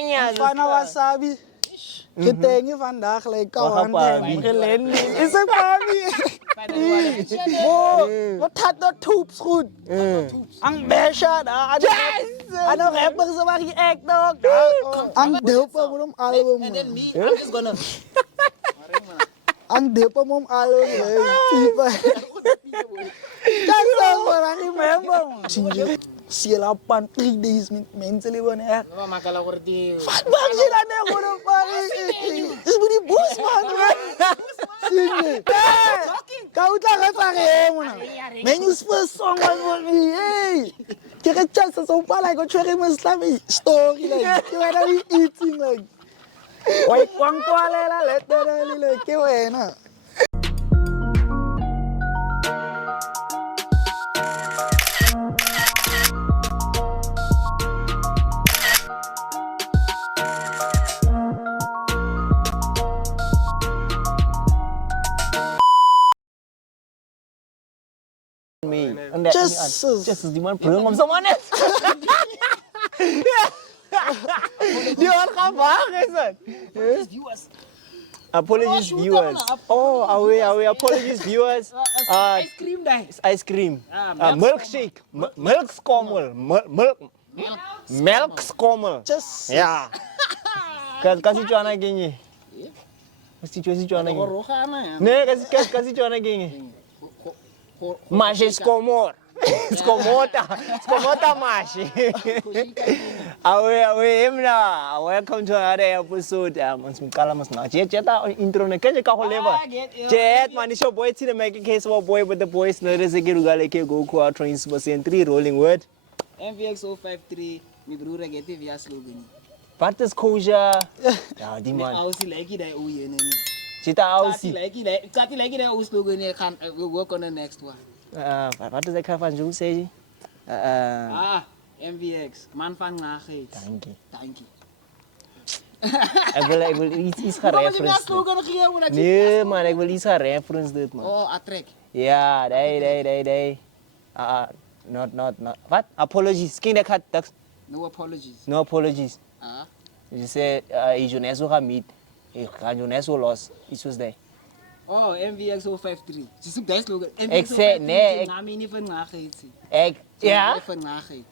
Menyuu. Fana wasabi. Gedenken vandaag like kawan hem gelend. Is ek papi? Wat had dat tubes goed? Ang besha da. Ano rapper sa maki act dog. Ang depa mo ng album. And then me, I'm just gonna. Ang depa mo ng album. Tiba. Just parang remember. Silapan 3 days mentally one ya. No, makala ko rin. Fat bang sila na ako ng pare. Just mo di boss man. Sige. Kau tak ka pare mo na. Menyuu's first song was for me. Hey. Kaya chance sa sopa like ko cheri Muslim story like. Kaya na eating like. Wai kwang kwale la letter like ke wena. Just di man perang om sama net. Dia orang kabar kan? Apologies viewers. Oh, awe apologies viewers. Ice cream dah. Ice cream. Milkshake. Milk scommel. Milk scommel. Just Ya. Kasih cuana gini. Kasih cuana gini. Roja na. Ne, kasih cuana gini. Mashi skomor. Skomota mashi. Awe emna. Welcome to another episode. Mas kala mas na. Jeta intro ne kaje ka holeva. Jet mani show boy ti make case of boy with the boys no rese ke rugale ke go kwa trains bus 3 rolling word. MVX 053 mi broer get via slogan. Wat is kosher? Ja, die man. Ausie like dai o yene ni. Cita ausie. Kati like dai o slogan ne kan we'll work on the next one. Wat is ek van Jung sê? MVX man van nagheid. Dankie. Ek wil iets gaan reference. Nee man, ek wil iets gaan reference dit man. Oh, atrek. Ja, dai. Not. What? Apologies. King dat kat. No apologies. No apologies. You say Ijoneso ga meet. Ek gaan Joneso los. Iets soos daai. Oh, MVX 053. Dis ook daai slogan. Ek sê nee, ek naam nie van nagheid nie. Ek ja. Van nagheid.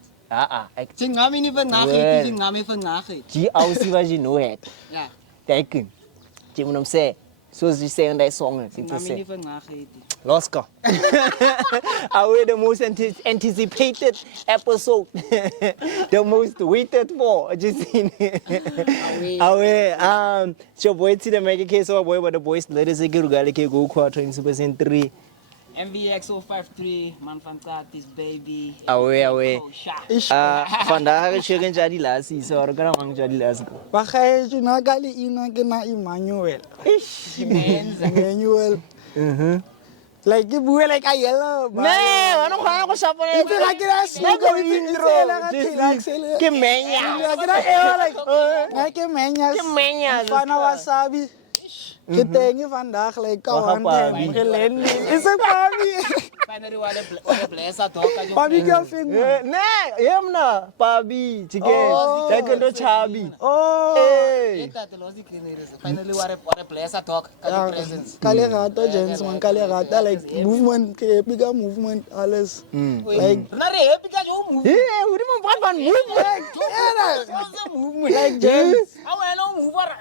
Ek sien naam nie van nagheid, sien naam van nagheid. Die ausie wat jy nou het. Ja. Teken. Jy moet hom sê. Soos jy sê in daai song, jy sê. Naam nie van nagheid nie. Loska. Our the most anticipated episode. The most waited for. Just seen. So boy to the make case of boy but the boys let us get go quarter in 3. MVX 053 man van Khwati's baby. Awe. Vandaag is geen jadi lasi, so organ mang jadi las. Bakay juna gali ina kena Emmanuel. Menyuu. Like you boy like ayala. Nee, ano ko sa pa. Ito lagi na slogan intro. Que Menyuu. Lagi na like ke Menyuu. Fana wasabi. Gedenken vandaag like kawan hem gelend. Is ek papi? Finally what a blessa talk. Papi ka fing. Nee, yemna. Papi, chicken. Teken do chabi. Oh. Eta te losi krenere. Finally what a blessa talk. Kali presence. Kali rata James man kali rata like movement ke bigger movement alles. Like na re bigger jo move. Hoe die man praat van movement. Like James.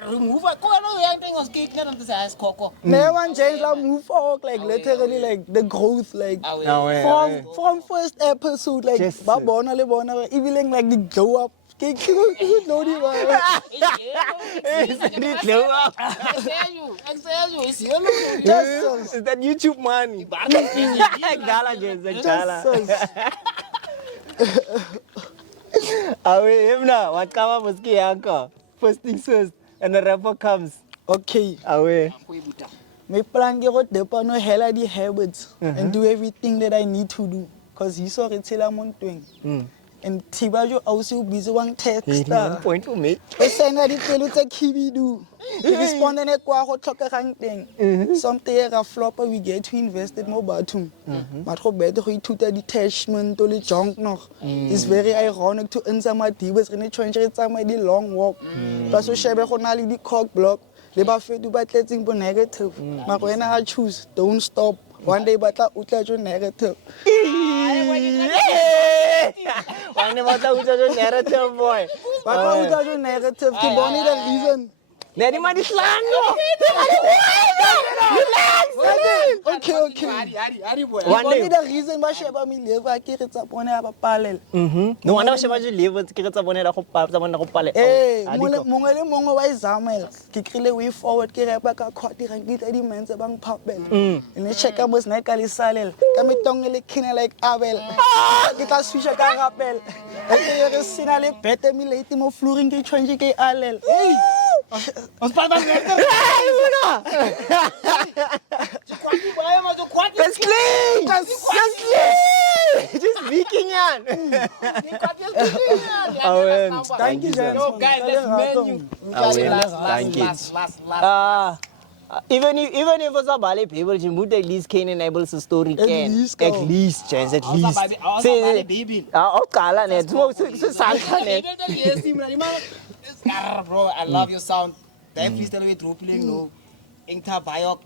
Remove. Ko ano yang tengos kick na to say Coco. No one James la move forward like literally like the growth like from first episode like babona le bona even like the glow up. Kijk no die man. Die glow up. I tell you, it's yellow. Yes. Is that YouTube money? Gala James, gala. Awe hemna, wat kama muski yanka. First things first, and the rapper comes. Okay. Awe. My plan get out depa no hella the habits and do everything that I need to do. Cause he saw it tell I'm doing. and Tibajo also busy one text. 1 point for me. I send a detail to Kibidu. If respond and a quaho chocker thing. Something a flopper we get to invest in more batum. Matro better we to the detachment to the junk noch. It's very ironic to answer my divas in a trench some long walk. But so Shabahonali the cock block. They buffet to but letting go negative. But when I choose, don't stop. One day but I will negative. One day but I will narrative boy. But I will negative to Bonnie the reason. Dari mana Islam no? Okay. One day. The reason why Sheba me live, I can't up on a parallel. No wonder Sheba you live with kids upon a pale. Eh, Mongo by Zamel. Kikile way forward, Kirabaka, Khwati, and get any man's about Papel. And the check up was Nakali Salel. Come it tongue like Abel. Get a switch a carapel. And they are sinally better me late more fluring to 20k allel. Ons praat dan verder. Let's play! Just speaking yan. Thank you, sir. No, guys, let's Menyuu. Last. Even if it's a ballet people, you would at least can enable the story. At least, chance, at least. Say, baby. Kala net. So Santa net. Bro, I love your sound. That freestyle with dropping, no. Inkta Bayok,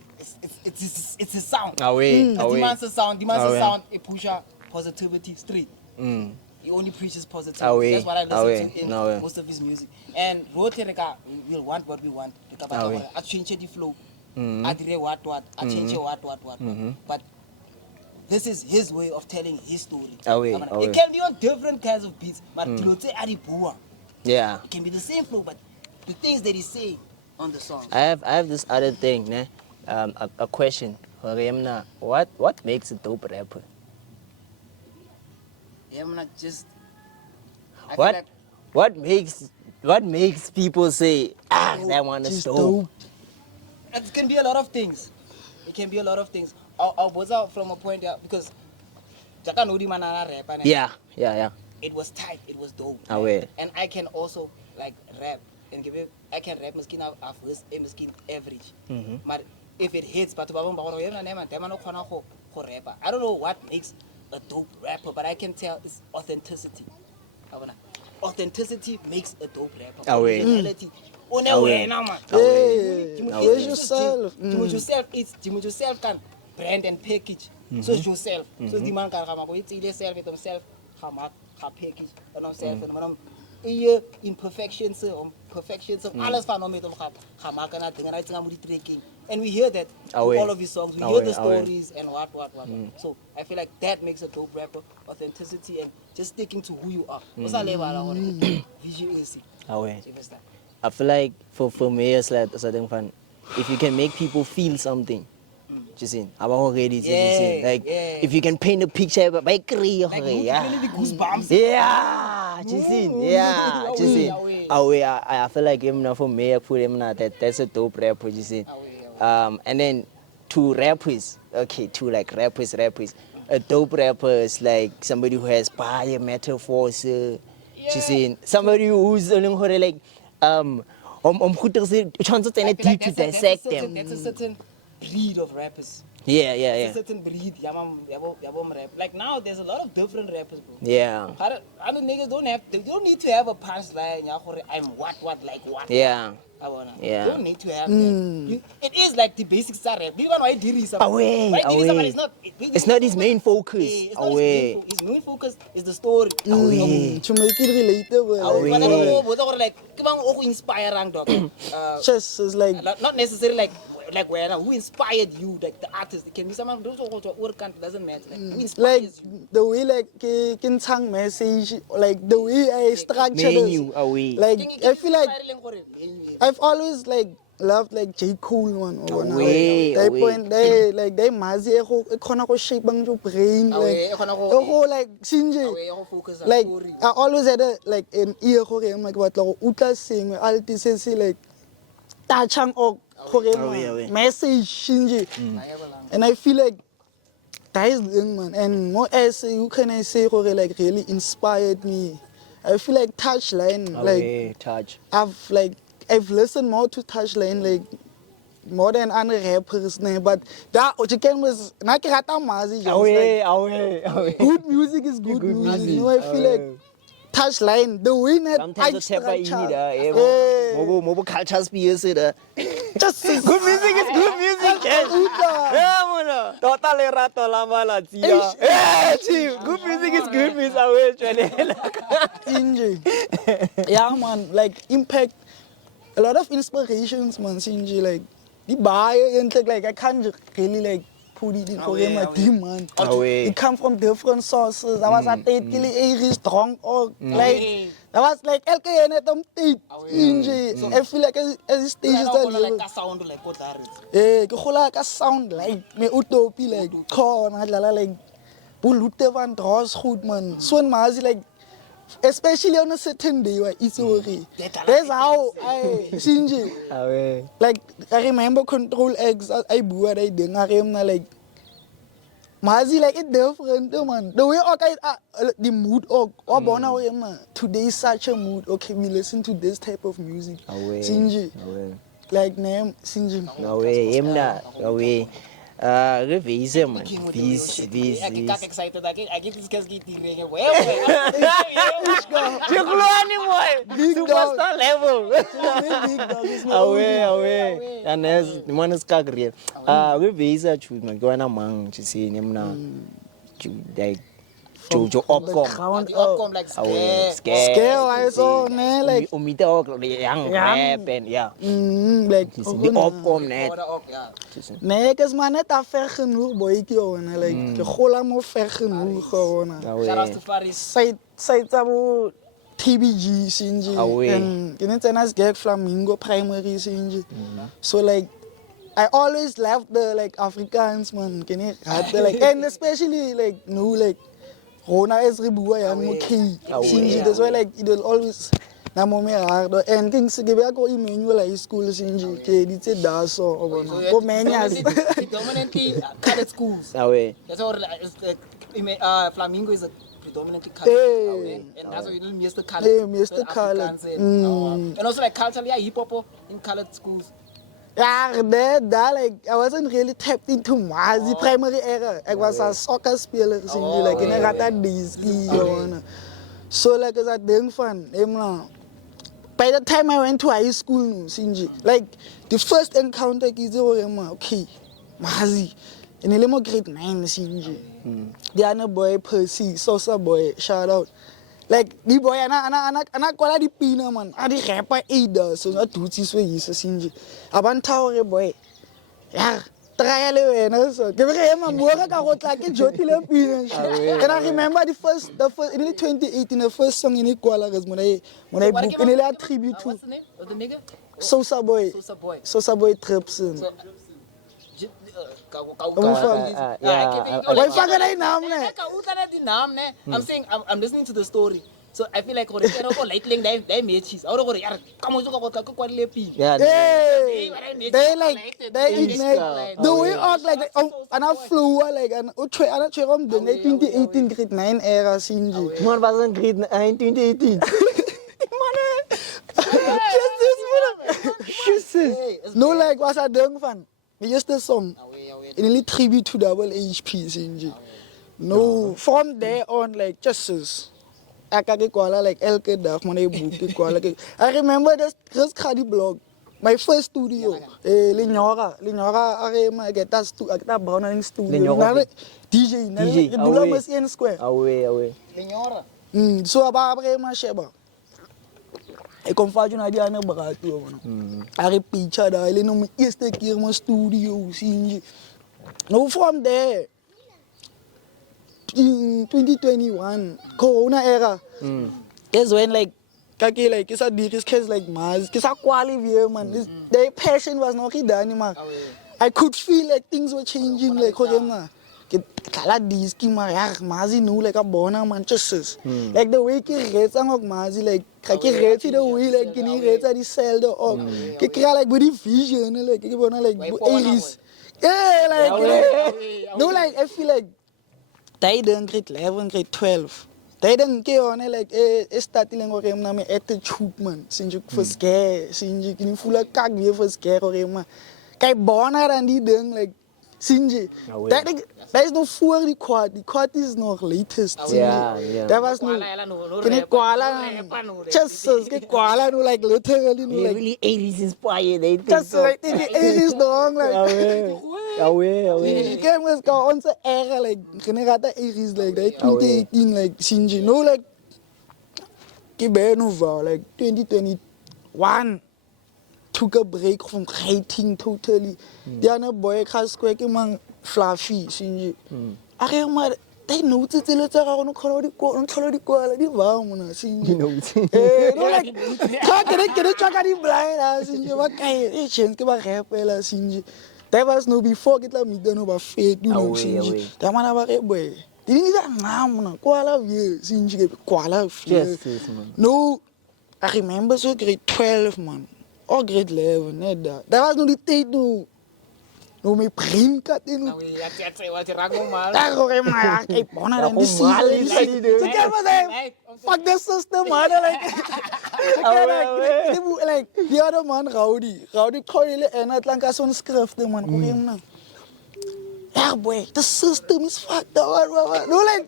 it's a sound. Demands a sound. A pusher, positivity, street. He only preaches positivity. That's what I listen to in most of his music. And Rotereka will want what we want. I change the flow. I dire what. I change what. But this is his way of telling his story. It can be on different kinds of beats, but yeah. It can be the same flow, but the things that he say on the song. I have this other thing, ne? A question for Remna. What makes a dope rapper? Yeah, I'm not just. What makes people say that one is dope? It can be a lot of things. I'll buzz out from a point because Jaka Nodi Manana rap. Yeah. It was tight. It was dope. And I can also like rap and give it. I can rap maskin of first maskin average. But if it hits, I don't know what makes a dope rapper, but I can tell it's authenticity. Authenticity makes a dope rapper. Originality. Yourself can brand and package. So it's yourself. So the man can come it's either self with himself, package and himself and imperfections alles van met and we hear that in all of his songs. We hear the stories and what. So I feel like that makes a dope rapper, authenticity and just sticking to who you are. I feel like for me it's like something fun. If you can make people feel something, just in if you can paint a picture by I feel like for me I put him that's a dope rapper, you see. And then two rappers, rappers. A dope rapper is like somebody who has fire metaphors, somebody who's like trying to dissect them. That's a certain breed of rappers. Yeah. It's a certain breed. Rap. Like now, there's a lot of different rappers, bro. Yeah. Other niggas don't need to have a punchline. I'm what, like what. Yeah. You don't need to have that. It is like the basic star rap. It's not his main focus. His main focus is the story. To make it relatable. Like, inspiring dog. Just is like not necessarily like who inspired you, like the artist. It can be someone who doesn't matter. Like, who inspires you? The way like can sing message, like the way I structure this. Like I feel like I've always like loved like J. Cole one. They mazi go shape your brain like whole like Sinje. Like I always had like an ear for him like what like sing all this like touching message Shinji. And I feel like that is the thing, man. And more essay, who can I say, who like really inspired me? I feel like Touchline, like touch. I've listened more to Touchline, like more than other rappers, but that Ochiken was Nakirata Mazi. Good music is good music. You know, I feel like Touchline, the winner. Sometimes it's tap in Mobile culture spears it. Just good music is good music. Yeah, mona. Totally rato lama la tia. Good music is good music. Yeah, man, like impact, a lot of inspirations, man. Sinji, like the buy and like I can't really like put it in my team, man. It come from different sources. I was at really strong or like that was like LKN at them so I feel like as stages that like sound like what like a sound like me utopia like corn like bulute van draws goed, man. So mazi like especially on a certain day where it's okay. That's how I Sinji. Like I remember Control X I bought I didn't like Mazi like it different, man. The way the mood today is such a mood. Okay, we listen to this type of music. Sinji. Like name Sinji. Revise, man. I get excited. I get this guys getting Big superstar level. Away. And as the man is cagri. Revise, choose my going among to see him now. Like Jojo Opcom like scale I saw like umita young rap and like the Opcom net. Nee, cause man net al ver genoeg boytjie hoor, like ke gola mo ver genoeg hoor. Shout out to Faris. Say tabo TBG Sinji. And you know tenas gek Flamingo primary Sinji. So like I always loved the like Afrikaans, man. Can you like and especially like no like Rona is ribuwa yang mo key. Sinji, that's why like it will always na mo me hard and things ke be ko Menyuu high school Sinji ke di tse daso o bona go menyas predominantly colored schools. That's all Flamingo is a predominantly colored and that's why you know Mr. Colored. Mr. Colored. And also like culturally hip hop in colored schools. Yeah, that like I wasn't really tapped into Mazi primary era. I was a soccer speler Sinji like in a rata disky. So like as a ding fan, by the time I went to high school, Sinji, like the first encounter is okay, Mazi, in a grade 9, Sinji. The other boy Percy, Sosa boy, shout out. Like the boy, anak kola di pina man, adi rapper either, so not tuti so yisa Sinji. Aban tower boy, yeah. Try so give him a more like Joti and I remember the first in 2018 the first song in Kuala when I book in a tribute to what's the name of the nigga? Sosa boy trips in. I'm saying I'm listening to the story. So I feel like they matches. They ignite the way out like and I flew like and 2018 grade 9 era Sinji. Man wasn't grade 9 2018. No like was a dung fan. Just the song. In a tribute to double HP Sinji. No, from there on like just I like I remember this Khwati blog. My first studio. Linyora, I get that brown studio. DJ. Dula Masian Square. Away. Linyora. So about Sheba. I come for you idea na barato. I repeat that I know my eerste keer my studio Sinji. No from there. In 2021, Corona era. That's when like it's a serious case like Mars. It's a quality man. The passion was not done, man. I could feel like things were changing like Corona. Kala diski Mars no like a bona man just like the way he rates ang Mars like he rates the way like he rates the cell the he create like with vision like he bona like Iris. Yeah, like no, like I feel like They done grade 11, grade 12. They done get on like starting go game na me attitude man. Since you first scare, since you can full of kag weer first scare go game man. Kay bona dan die ding like since that is no voor die Khwati. Die Khwati is nog latest. Yeah. That was no. Kini Kuala. Just ke Kuala no like literally no like. Really 80s inspired. They Just like it is dong like. Away. Game was go on the era like kini kata is like that 2018 like since no like. Kibe no like 2021. Took a break from writing totally. The other boy has quick man fluffy, sinji. I remember they noticed the letter on color quality varmona, sinji. No like can't get a track at the blind, sinji. What kind of change give a rapella, sinji. That was no before get la me done over fate, you know, sinji. That man have a boy. Didn't need that now, koala view, sinji, koala view. No, I remember so grade 12, man. Or grade 11, net that. Dat was nog die tijd no. No me prinkat in. Nou, ja, wat je raakt normaal. Daar hoor je maar. Kijk, bona dan die season. Zo kan maar zijn. Fuck the system, man. Like, die other man, Rowdy. Rowdy kon je en het lang als zo'n schrift, man. Hoor je hem nou. Ja, boy, the system is fucked up. No, like,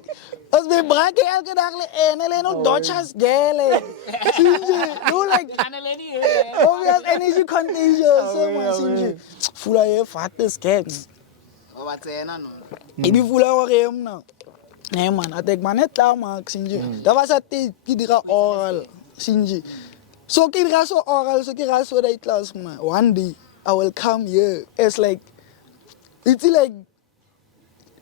als we braken elke dag en alleen nog Dodgers gele. No, like, obvious energy contagion. So, man, sinje. Fula je vatte skets. Wat zijn nou? Ik ben fula hoor je hem nou. Nee, man, ik maar net daar, man, sinje. Dat was het kidira oral, sinje. So, kidira so oral, so kidira so dat klas, man. One day, I will come here. It's like, it's like,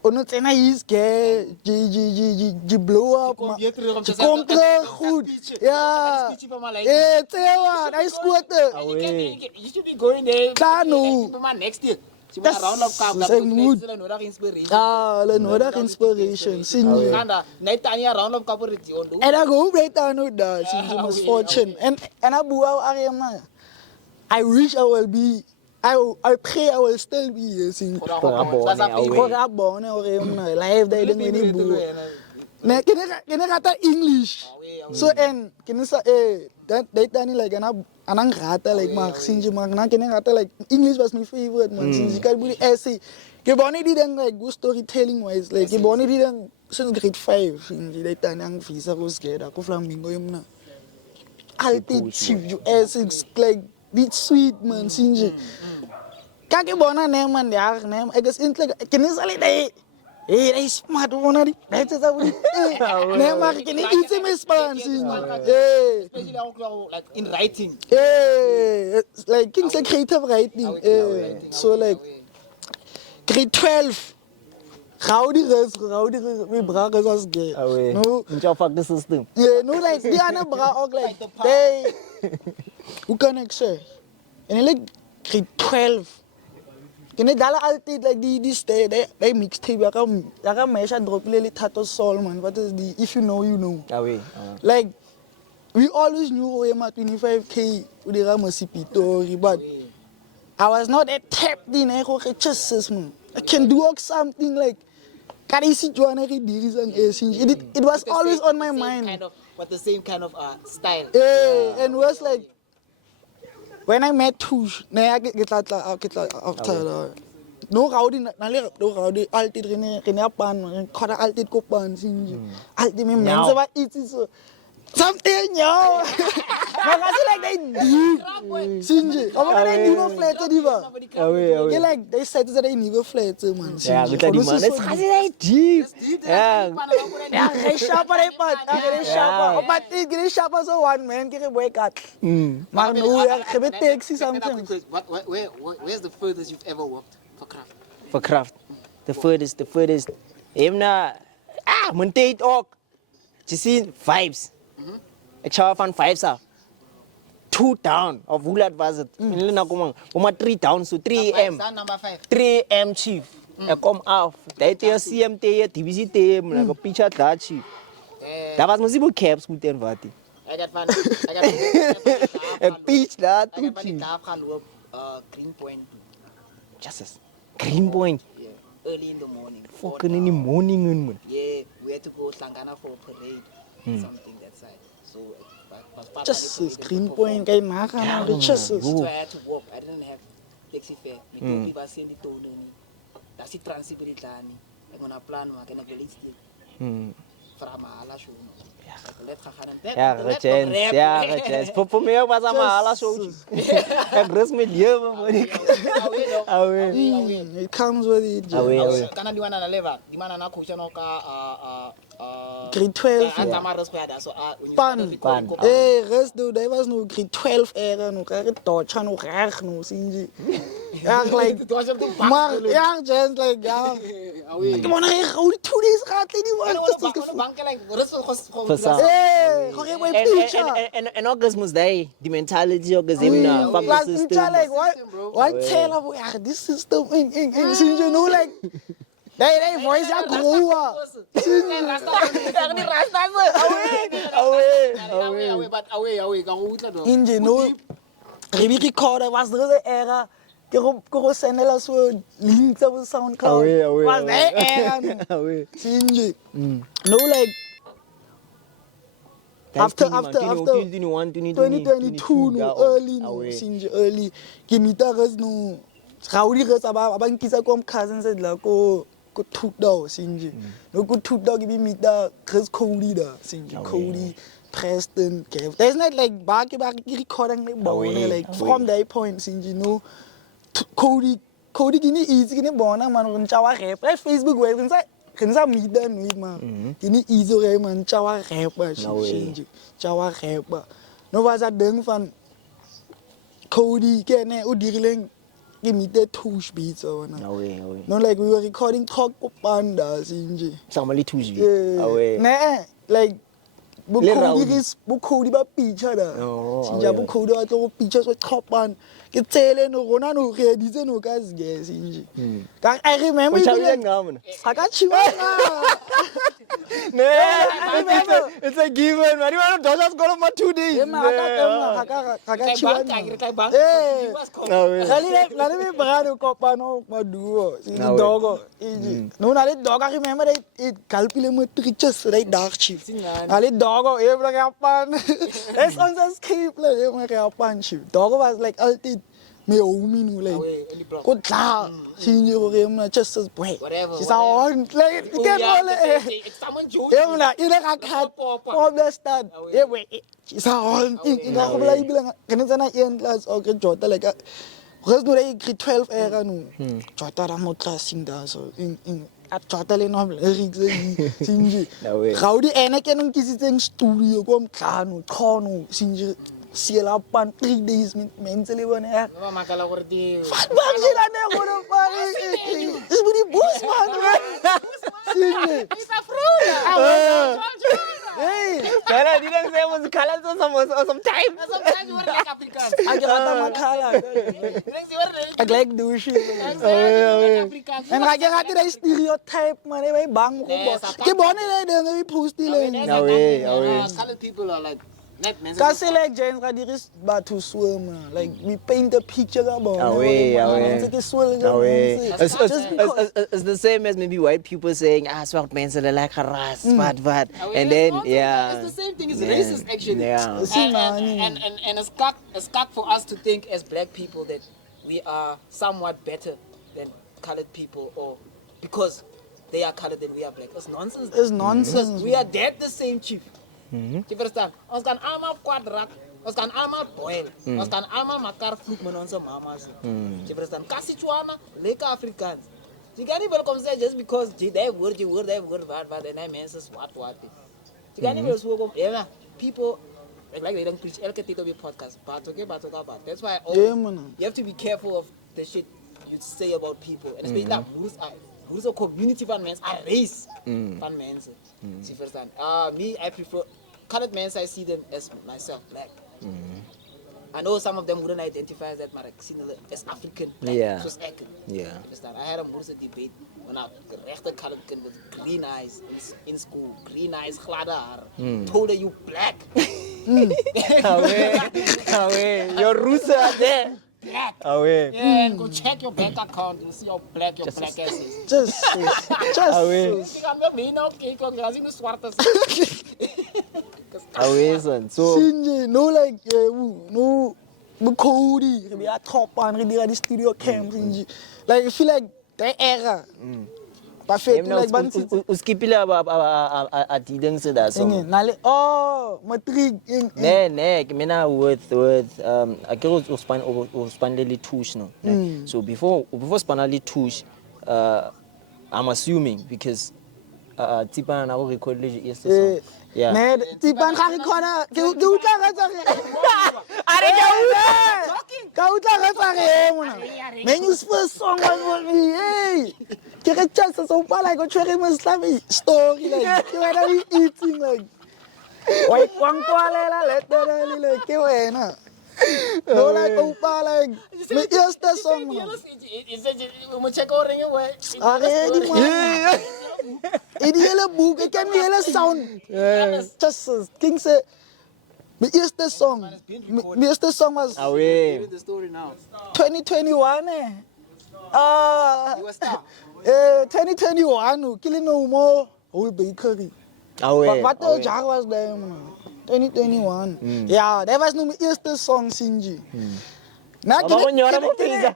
ono tsena is gay, je blow up, man. Je komt terug, goed. Ja. Tewa, hij scoort. You should be going there. Klaar nu. Next year. Je moet round of cup. Zijn moed. Nodig inspiration. Ah, le nodig inspiration. Sinje. Ganda, net aan je round of cup doen. En dan go break down no daar, sinje misfortune. En abu Ariama. I wish I will be. I pray I will still be here. Born life they don't any boo. Ne kena kata English. So en kena sa that tani like anang kata like mak sinji mak na kena kata like English was my favorite man. Sinji kan buli essay. Ke boni di dang like good storytelling wise like ke boni di dang since grade 5 sinji they tani ang visa ko scared ako flamingo yum na. Altitude chief you essay like bit sweet man sinji. Kaki bona name man dia name I guess intlik kini sali dai dai smart bona di dai tsa budi name ma kini easy response Especially like in writing like king say creative writing so like grade 12 Rowdy we bra was gay No you fuck the system no like die ander bra ook like they hoe kan ek sê en like grade 12 Kene dala altyd like die stay they mixtape ya ka mesha drop le thato soul man what is the if you know you know like we always knew we ma 25k we dira masipitori but I was not that tapped in go just man I can do something like it was always on my mind but the same kind of style and was like when I met Tush, I get after no Rowdy, no Rowdy, altyd rene pan, kora altyd kopan, sinje. Altyd me mensen wat iets is so. Something yo. Maar als je like they deep, sinje. Omdat they nieuwe flats die ba. You like they said that they nieuwe flats man. Ja, met die man. Het gaat niet deep. Ja. Ja, hij shopper hij pat, hij shopper. Maar hij shopper so one man, kijk boy kat. Maar nu ja, gebet taxi something. Where's the furthest you've ever walked for craft? For craft. The furthest. Emna mijn tijd ook. Je ziet vibes. Ik zou van 5 af. 2 down. Of hoe laat was het? Ik kom maar 3 down, so 3M. Number 5. 3M chief. Ik kom af. Dat is CMT, TBC team, ik op pitcha dat chief. Dat was mijn zibo caps goed en wat. I got van. Een pitch dat Ik toe heb van die chief. kaap gaan loop Green Point. Justice. Green Point. early in the morning. Fucking in the morning, man. Yeah, we had to go Tlangana for a parade, something that side. So Just a screen point kay nakana re just. So I had to walk. I didn't have taxi fare. Me two people send the tone. That's it transibili dlani. I'm gonna plan magana village from ala show. Ja, chance. For me, was am ala show. Agres me lieve, man. It comes with it. Kana diwana na level. Dimana na coach no ka grade 12. Pan. Hey, rest do there was no grade 12 era no ka torcha no reg no sinji. Ja, like maar ja, just like ja. Ek moet nog gou 2 days gehad lê die En August must die. The mentality of Gazimna. Plus teacher like why tell about this system in sinji no like they voice ya grow up. Away ka go utla do. Inji no record was the era. Go sendela so link to sound cloud. Was that era? Sinji. No like after 2022 no early no sinji early kimita gas no gaudi gas abang kisa kom cousins la ko thukdaw sinji no ko thukdaw gibi mita gas Khwati da sinji Khwati Preston Kev there's not like baki recording like from that point sinji no Khwati gini easy gini bona man on chawa rap Facebook way kinsa mida nuit man gini easy way man chawa rap sinji chawa rap no was a ding van Khwati kene o dirileng give me the touch beats or no like we were recording talk panda sinji somebody touch beat nah like Khwati ba picture da sinja Khwati ba to picture so top band ke tsele no rona no re ditse no ka se sinji ka I remember I remember it's a given man you want to just go for 2 days dogo no na le dogo I remember it calculate mo triches right dark chief ale dogo every kapan it's on the escape like kapan chief dogo was like ulti me ominu like ko tla sinye go re mna just as boy she's on like it get all like ina ka cut from the start she's on ina go bla ibila kana tsana in class okay jota like because no like grade 12 era no jota ra mo classing da so in at jota le no sinje gaudi ene ke no kisitseng studio ko mtlhano khono sinje siela pan 3 days mentally one ya no makala gore di bakjela ne gore pa is budi boss man sinje it's a fruit hey Kala didn't say was color some time you were like Africans I got makala I like douche and I get that stereotype man e bang go ke bone le deng e post ile colored people are like Kasi like James Radiris but to swim like we paint a picture about it's the same as maybe white people saying swart mense they like harass bad and then it's the same thing, it's racist actually and it's stuck for us to think as black people that we are somewhat better than colored people or because they are colored and we are black. It's nonsense. We are dead the same chief. Je verstaan? Ons kan allemaal kwadrak, ons kan allemaal boil, ons kan allemaal elkaar vloek met onze mama's. Je verstaan? Kasichuana, lekker Afrikaans. Je kan niet welkom zijn just because je word, wat, en hij mensen wat. Je kan niet wel zo komen, people, like they don't preach, elke tijd op je podcast, but. That's why you have to be careful of the shit you say about people. And especially that who's a community van mensen, a race van mensen. Je verstaan? Me, I prefer colored men. I see them as myself, black. I know some of them wouldn't identify as that, but I see them as African, black. I had a Moorse debate when I rechter colored kid with green eyes in school, green eyes, gladde haar. Told her you black. Your roots are there. black. Away. Yeah, and go check your bank account. You'll see how black your black ass is. Just Away. Ik ga me mee nou kijken, want ik ga zien hoe zwart dat is. Away, son. So, Sinje, no like no Khwati, we are top and we are the studio camp Sinje. Like I feel like that era. Perfect like bansi. uskipile a tideng se da so. Nale matric Ne, ke mena with I ke go spandele touche no. So before spandele touche, I'm assuming because Tipa na go record le yesterday song. Yeah. Ne Tipan ga recorda ke utla ga tsa ge. Are Ka utla ga tsa ge mona. Menyu's first song was me. Hey. Ke re tsa so pa like go tshwere mo slami story like ke wena we eating like. Why kwang kwalela letele le ke wena. No like opa like me just the song. Ideale boek, ik ken die hele sound. Just King say my eerste song. My eerste song was Away. The story now. 2021 You a star. 2021 killing no more whole bakery. Away. But what the jag was there, man. 2021. Ja, dat was nu mijn eerste song, Sinji. Na pizza.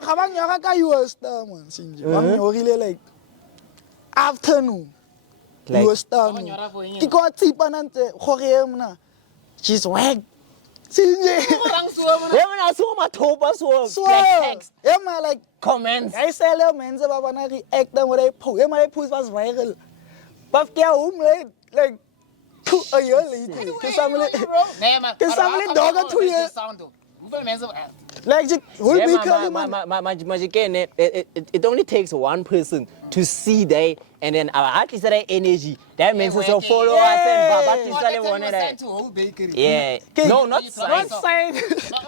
Gabang nyora ka US star man, Sinji. Bang nyori like afternoon. Like US star. Ki ko tsipa nante gore mna. She's whack. Sinji. Yemna so mathoba so Black text Emma like comments. I say le mense ba bana react dan what I post. Emma they post was viral. But ke home like 2 a year later. Ke samle. Ke samle dog 2 years. Hoeveel mensen... Like whole Yeah, bakery man. it only takes one person to see that and then at least that energy. That means so follow us and but wanted that. to whole bakery. Yeah. No, not sign.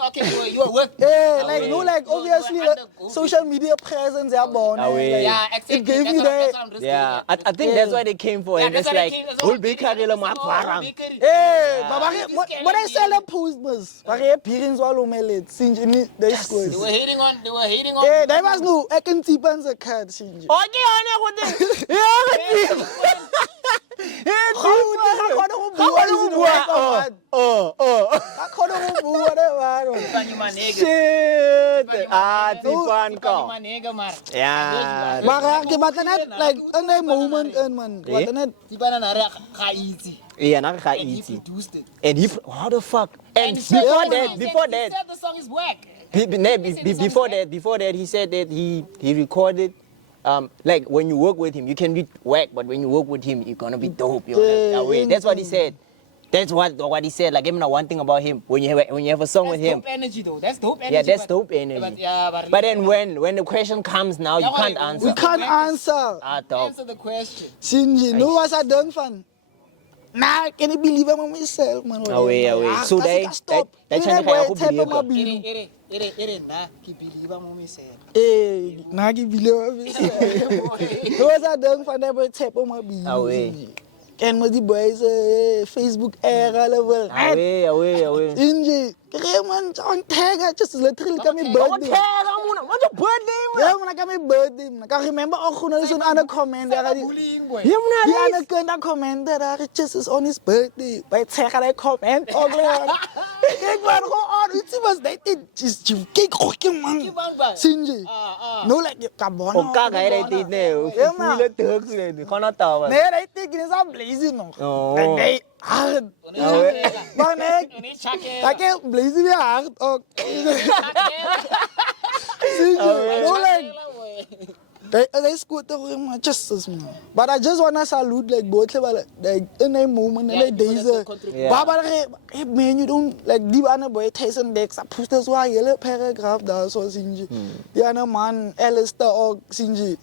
Okay, so you are work. Yeah, like no, like obviously like, social media presence are born. Away. Yeah, exactly. It gave me that. Yeah, I think that's why they came for and it's like whole bakery la maparang. Hey, but I sell a post mas. Pare appearance walo melet sinjini they squares. They were hating on. Yeah, that was no. I can see pans a card sinji. Okay, on it. Shit. Tipan kau. Yeah. Maar je bent net like een moment in man. Wat net. Die bijna naar ga easy. Yeah, not And he easy. produced it. And he, how the fuck? And He said before that, the song is whack. before that, he said that he recorded. Like when you work with him, you can be whack, but when you work with him, you're gonna be dope. That way. That's what he said. That's what he said. Like even one thing about him, when you have a song with him. That's dope energy though. That's dope energy. Yeah, that's but- dope energy. But But then when the question comes now, you can't answer. We can't answer. Dog. answer the question. Sinji, no was a done fan. Nah, can you believe I'm myself, man? Away. So that Chinese guy who believe it. Ere na ki believe mo me say. Eh, nah, can you believe I'm myself? No was a done fan, never tap on my beat. Away. Ken mo die boys Facebook era level. Away. Sinji, kaya man, on tag, just literally kami birthday. What's your birthday, Yeah, man, kami birthday. Man, I remember ako na zo'n ander comment. Bullying boy. Yeah, man, Die ander kind comment dat just is on his birthday. Bij het zeggen dat comment ook leer. Kijk man, gewoon iets was dat dit. Kijk goed man. Sinji. No like kabon. Ông ca cái này thì nè, phu lên tướng rồi, con nó tàu mà. Nee, dat dit is al blazing nog. Oh. Nee, hard. Maar nee, dat ik blazing weer hard ook. Sinji, no like. They scoot the my justice man. But I just wanna salute like both like in a moment and like days. Baba hey man, you don't like die andere boy Tyson Dex. I post this one hele paragraph daar zo Sinji. Die andere man Alistair ook Sinji.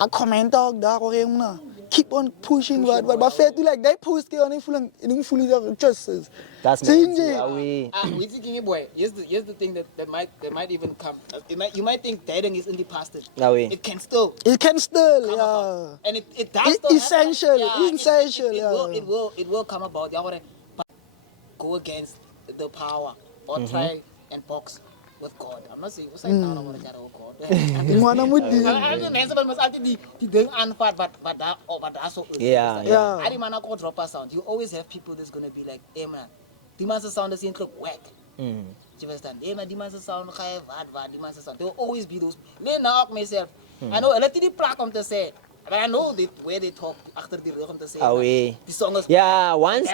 I comment ook daar hoor je man. Keep on pushing but fair to like they post ke on in full justice. That's Sinji. Away. We thinking boy. Here's the thing that might even come. You might think dating is in the past. Away. It can still. It can still Come about. And it does It's still essential, happen. essential, It will come about. They want to go against the power or try and box with God. I'm not saying upside down about the God. Ngwana modi. I don't know, but must actually the doing unfat, but that's so. Yeah. I didn't want to drop a sound. You always have people that's gonna be like, hey man, the master sound is in whack. Do you understand? Hey man, the master sound, the master sound. There will always be those. Me now myself, I know a lot of the plaque come to say. But I know where they talk after the rhythm to say the song is once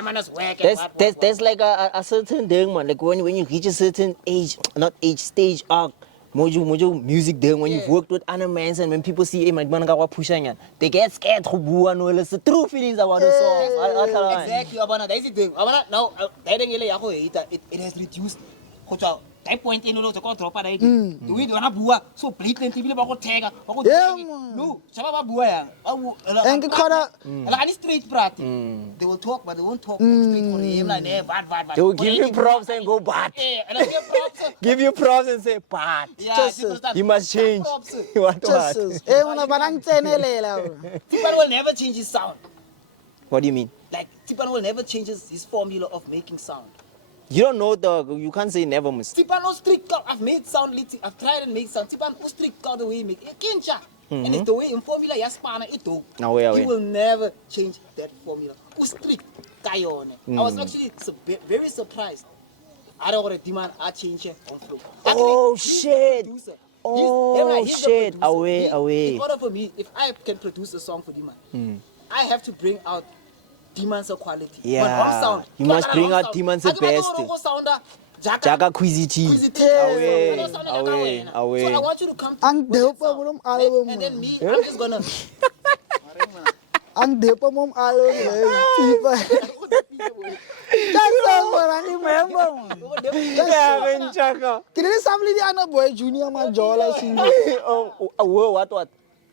there's like a certain thing, man. Like when you reach a certain age, not age, stage arc, mojo music thing. When you've worked with other men and when people see man pushing, they get scared. It's the true feelings about the song. Exactly. That's the thing. Now it has reduced. That point in the call drop the way do na bua so blatant people ba go tag ba go no chaba ba bua And like straight prat they will talk but they won't talk straight for him like bad they will give you props and go bad give you props and say bad you must change you want to Tipan will never change his sound. What do you mean? Like Tipan will never change his formula of making sound. You don't know you can't say never must. Tipan no strict out. I've made sound little. I've tried and make sound. Tipan no strict out the way he make it. And it's the way in formula yaspana ito. He will never change that formula. Strict kayo ne. I was actually very surprised. I don't want to demand a change on flow. Oh shit. Oh shit. Away. In order for me, if I can produce a song for Diman, I have to bring out Diman's quality. Yeah. Sound. You must bring out Diman's best. Jaga Quizity. Away. So I want you to come to and then me, I'm just gonna. Ang depa mom album tiba. That's all what I remember. Yeah, Chaka. Kini samli di anak boy junior ma jola sini. Oh, what?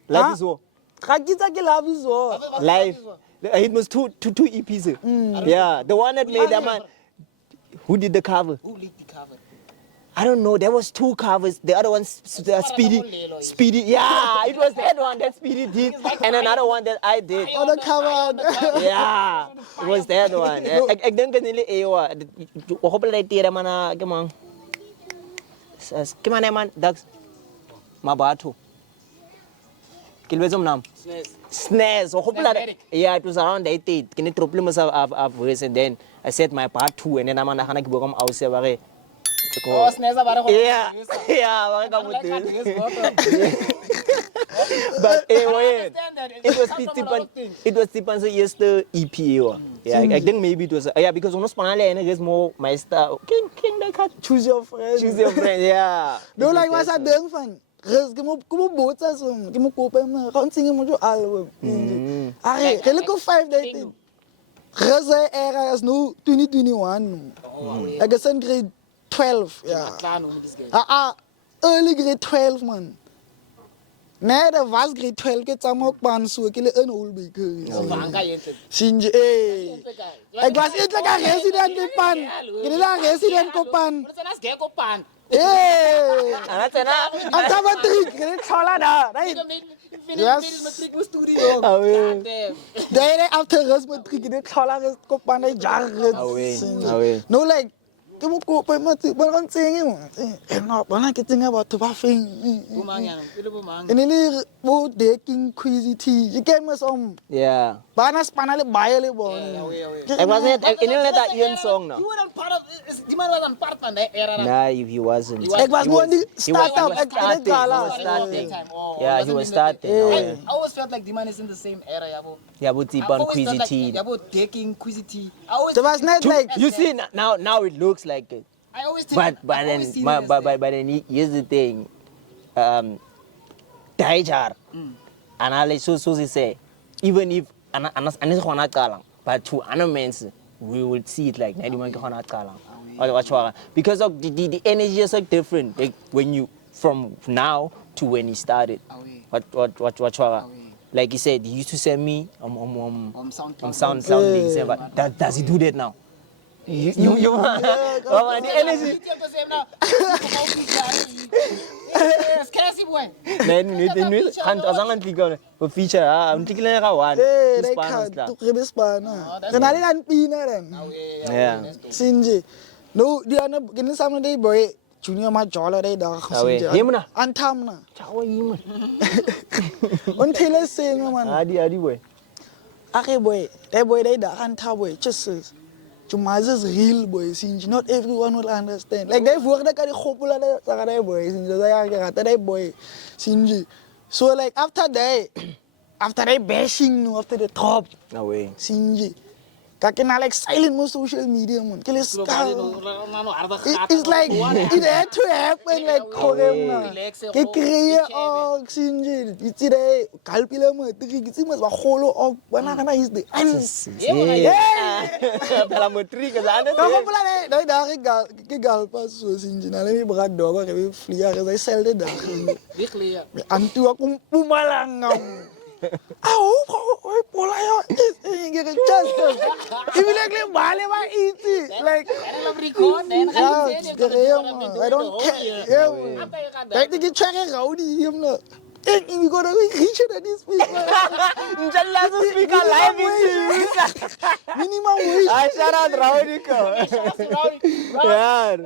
Life is war. Kakita ki love is war. Life. It was two EPs. Yeah, the one that made that man. Who did the cover? Who leaked the cover? I don't know. There was 2 covers. The other one, Speedy. Yeah, it was that one that Speedy did, and another one that I did. Oh, the cover. Yeah, it was that one. I don't get any ewa. Hopefully, I tira mana kemang. Kemana man? Dax. Mabato. Kilwezom nam. Snares. Hopefully, yeah, it was around 88. Can it problems of voice, and then I said my part 2, and then I'm gonna keep going out there. Oh, snares about yeah, but anyway, it was Tipan's yesterday EP. Yeah, I think maybe it was because on Spanale and it's more my style. King the cat. Choose your friend. Yeah. Don't like what's a dang fan. Como botas como copa na continha muito album. Ai, ele com 5 dating. Reza era as no 2021. I guess in grade 12, yeah. Early grade 12 man. Nee, dat was grade 12 ke tsamo pan so ke le en old baker. Sinje ik was eintlik 'n resident in pan. Ke le 'n resident ko pan. After matric, ke le thola da. Right? Yes. Direct after matric ke le thola ko pan ai jar. No like ke mo ko pa mati ba kan tsenge mo no bana ke tsenga batho ba feng enele bo dating crazy tea you get me some yeah bana spana le baye le bona I wasn't enele that Ian song no you weren't part of the man wasn't part of that era nah he wasn't it was more the startup yeah he was starting I always felt like the man is in the same era yabo Tipan crazy tea yabo dating crazy tea there was not like you see now it looks like it. I always think but then here's the thing Daijar analysis so say even if anas khona qala but to other men we would see it like 91 khona qala because of the energy is like different like when you from now to when he started what like he said he used to send me sound links but does he do that now you the energy kan azangan figure for feature untikile ka one yeah sinje no dia na gini sama dai boy junior majola day da Awe, himna. antamna Chawa yima. on Taylux saying man Adi boy. okay boy that boy they da anta boy just Juma's real boy since not everyone will understand like they work that khopula that boy since that boy since so like after they bashing after the top Awe. since kakena like silent mo social media man it's like it had to happen like khorema ke create since it's the kalpila mo tiki mo ba kholo of bana kana is the Pela motri ka zana. no khopula da ke galpa so since na le mi bra dogo ke flia ke sai sel de da antu aku pumalanga oh pola yo just even like bale ba easy like I don't care I think you check it out him no we got to reach at this people Inshallah to speak live in minimum wage I shout out Rowdy ko. Yaar.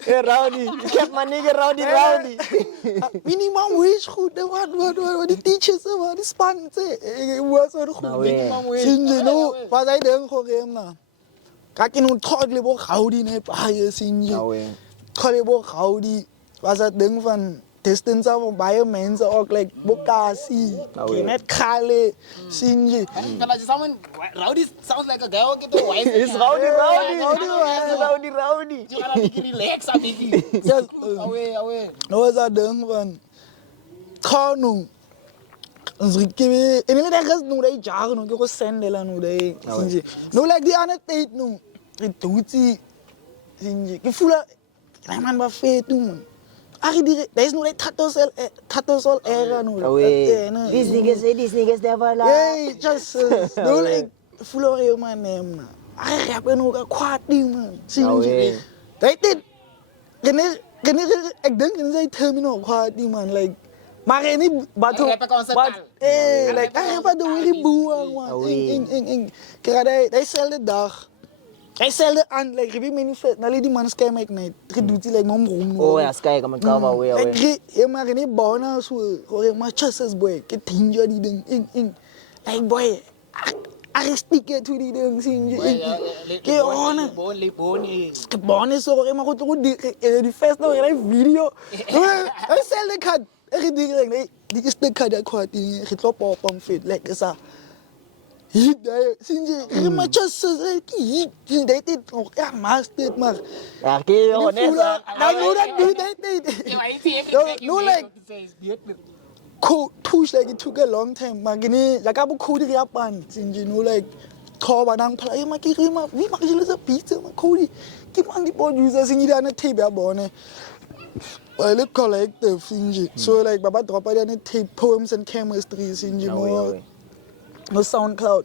Hey Rowdy, you kept my nigga Rowdy. minimum wage goed wat die teachers wat die span sê was so goed minimum wage sien jy nou wat hy ding gereem na kyk in onthoudelik bo Khwati net baie sien jy khale bo Khwati was dat ding van distance of baie mense ook like bokasi net khale sien jy Rowdy sounds like a guy who get a wife. It's Rowdy. You gotta be relaxed, baby. just Away. no was dat ding van khanu Zrikebe enele da gas no dai jaar no ke go sendela no dai sien jy no like die ander tyd no dit doetsie sien jy ke voel hy man ba fetu man there is no like tattoo era no These niggas never lie. hey just no like full of your man name na rap no ka Khwati man sien jy dit ek dink in sy terminal Khwati man like maar nie batho like I have the really boer man in kry hy sel die dag hy sel die aan like wie manifest na die man sky make night gedoet like mom room Oh ja, sky kan cover away. like jy maar nie bona so hoor maar chances boy ke danger die ding in like boy I stick it to die ding sien jy ke ona ke bona so hoor maar goed die first no video hy sel die kat ek dink like die is die kat Khwati ge klop op om fit like is a since my just dit ja master maar Ja, ke honesta. no like push like it took a long time magini jaka bu khodi ya pan since no like kho ba dang phala ma ki ma vi ma ki le sa pizza ma khodi ki man di producer since da na tape ya bone well it collective since so like baba drop ya tape poems and chemistry since no SoundCloud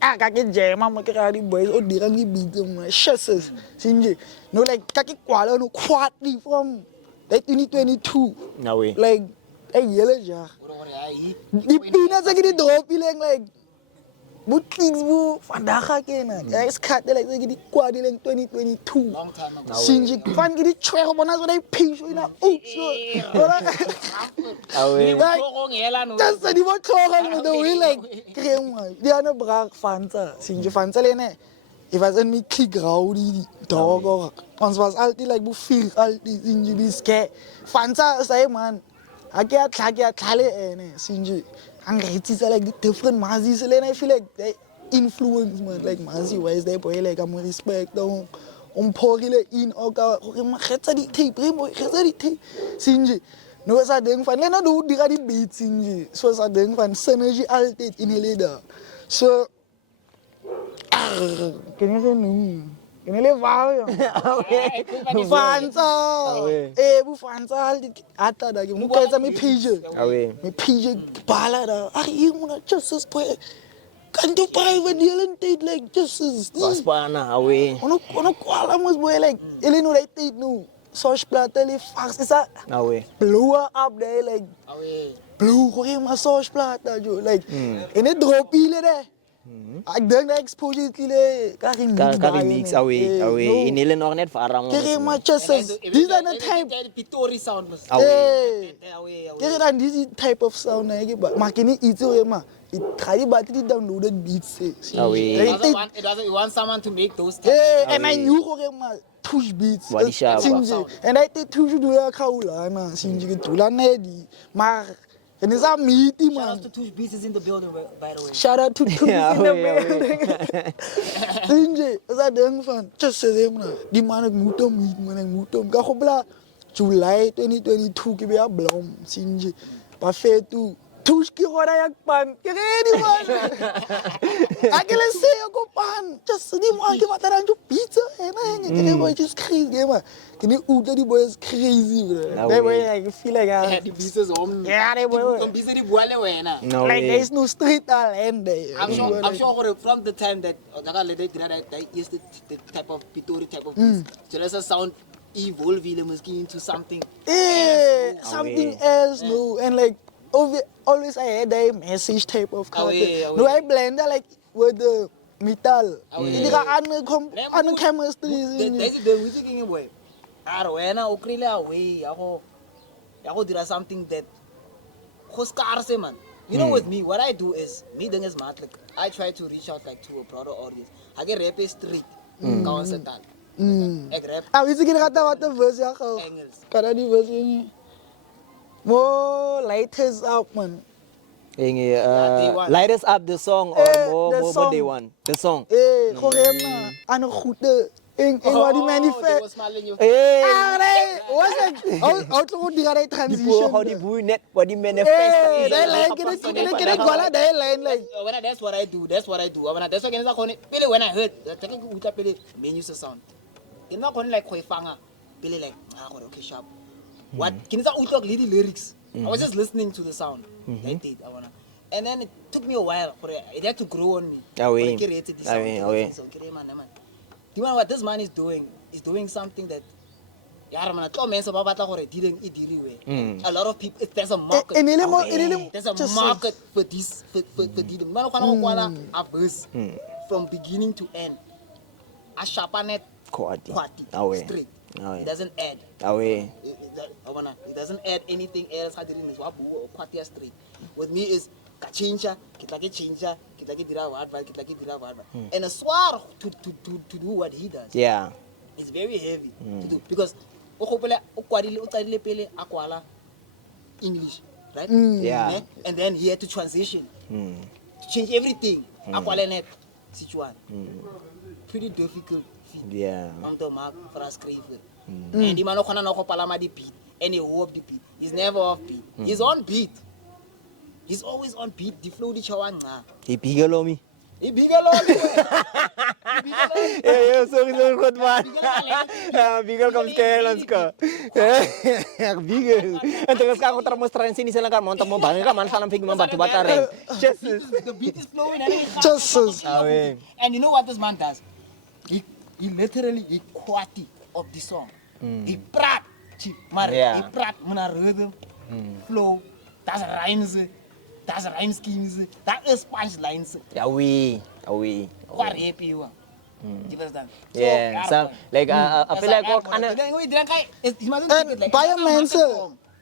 kake jam ma ke ga di boys o dirang di beat mo shasses sinje no like kake kwala no Khwati from 2022 No way. like yele ja di pina sa ke di drop like but things bu vandaga ke na is cut like ke di kwadi like 2022 Long time ago. sinje fan ke di chwego bona so dai page ina so just the what talking the way like krema die ander braak fansa sinje fansa lene if as in me click Rowdy dog ons was altyd like bu feel altyd sinje dis ke fansa say man akia tlhale ene sinje angretisa like the different mazis lene I feel like they influence man like mazi wise they boy like am respect porile in oka ma khetsa di tape mo khetsa di tape sinje no sa ding fan lena do dira di beat sinje so sa ding fan synergy altyd in leader so can you say no can you live wow fansa bu fansa altyd ata da ke mo kaitsa me page bala da ari mo na just boy kanto private deal like just Paspana away. ono kwala mos boy like ele no right no source plata le fax isa Away. blow up there like blow ko ma source plata jo like ene drop ile de Ek dink dat exposure het kile ka mix away in hele nog net vara mo. Kere maar just these are the type Pitori sound was. Kere dan this type of sound na ke ba maar kene itse we ma it khali battery downloaded beats You want someone to make those type. And I knew gore ma push beats Wa di shaba. and I think tuju dula khaula na sinje ke dula ne di maar and it's a meeting, Shout man. out to Tush Beats is in the building, by the way. Shout out to Tush in the building. Sinje, is that young fan? Just say them na. Di man ek mutom meet man ek mutom. Ka khobla July 2022 ke be a blom sinje. Pa fe tu Tush ki gora yak pan. Ke ready man. Akele se ko pan. Just di man ke mataran ju pizza ena ke le boy just crazy man. Can you uta the boys crazy bro. They boy I feel like the business home. Yeah, they boy. Busy the boy wena. Like there's no street talent there. I'm sure from the time that that is the type of Pitori type of beats. So let's a sound evolve into something. Something else no and like always I had a message type of content. No I blend that like with the metal. Ini ka anu chemistry. That's the music in a way. Wena ukrile away yako dira something that scarce man. You know with me what I do is me doing is smart like I try to reach out like to a broader audience. I get rap street concept. Ek rap. Witse ke rata wat the verse ya go. Kana di verse ni. More lighters up man. Light us up the song or more day one. The song. Go na anu goede what the manifest. What's that? How to do that transition? How the boy net what the manifest. That's what I do. That's what when I heard Menyuu sound. It's not going like Khwati, like okay sharp. What can you lead the lyrics? I was just listening to the sound. And then it took me a while for it had to grow on me. You know what this man is doing? He's doing something that a lot of people, there's a market. There's a market for this for a verse from beginning to end. A sharpanet Khwati straight. It doesn't add. It doesn't add anything else. Khwati straight. With me is kachincha, kitake dira. And a swar to do what he does. Yeah. It's very heavy to do because akwala English, right? Yeah. And then he had to transition to change everything. Akwala net Sichuan. Pretty difficult. Yeah. On the mark for us crave. And the man no palama the beat. And he hope the beat. He's never off beat. He's on beat. He's always on beat. The flow the chawanga. He bigalo me. He bigalo me. Yeah, sorry good man. Bigalo comes kaya let's go. Bigalo. And terus ako termostran sini sila kan montak mo bangin ka man sanang pig batu-bata rin. The beat is flowing and Jesus. And you know what this man does? He literally he Khwati of the song. He prat cheap, he prat muna rhythm, flow, that's rhyme schemes, that is punchlines. What rap you are? You understand? Yeah, so like I feel like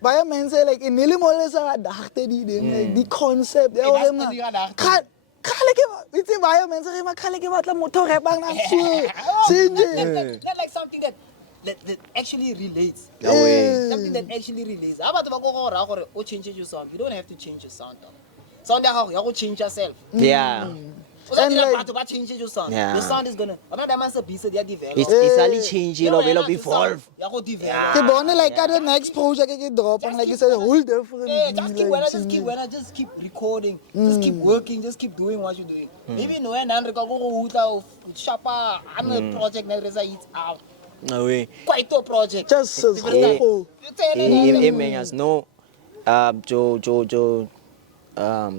by a man say like in Nilimoles are the concept. It's a environment. Not like something that actually relates. Something that actually relates. How about you change your sound? You don't have to change your sound. Sound you change yourself. Yeah. And like, change your sound. The sound is gonna. It's only change. It will evolve. Like the next project you drop and like you said, whole different. Just keep recording. Just keep working. Just keep doing what you're doing. Maybe no one under go shapa and project that is out. No way. Quite a project. Just as cool. It means no. Joe.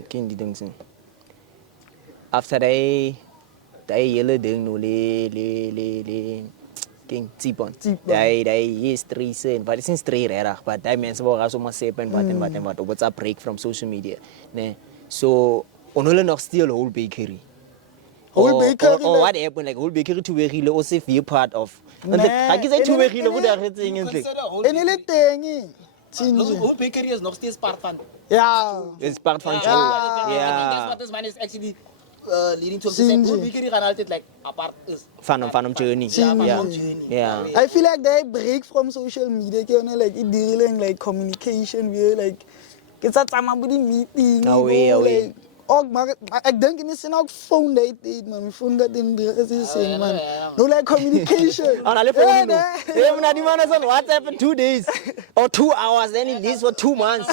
King didn't sing. After they yellow ding no le king tipon. They is 3 cents, but it's in 3 rare. But that means about also must say but what's a break from social media. Ne, so only nog still whole bakery. Whole bakery. Or what happened? Like whole bakery to be real, also be part of. Nah, I guess I to be real. What are you You saying? consider whole En hele ding. whole bakery is nog steeds part van. Ja. It's part from I Joe. think Yeah. that's what this man is actually leading to. Say whole bakery gaan altijd like apart is. Fan journey. Yeah, Yeah. van journey. Yeah. I feel like they break from social media. You know, like it dealing like communication. We like it's a time about the meeting. Away. Like, oh, maar ik denk in de zin ook phone date, man. Mijn phone gaat in de is man. No like communication. On alle phone no. Yeah, man, the man is on WhatsApp in 2 days or 2 hours. Then it is for 2 months.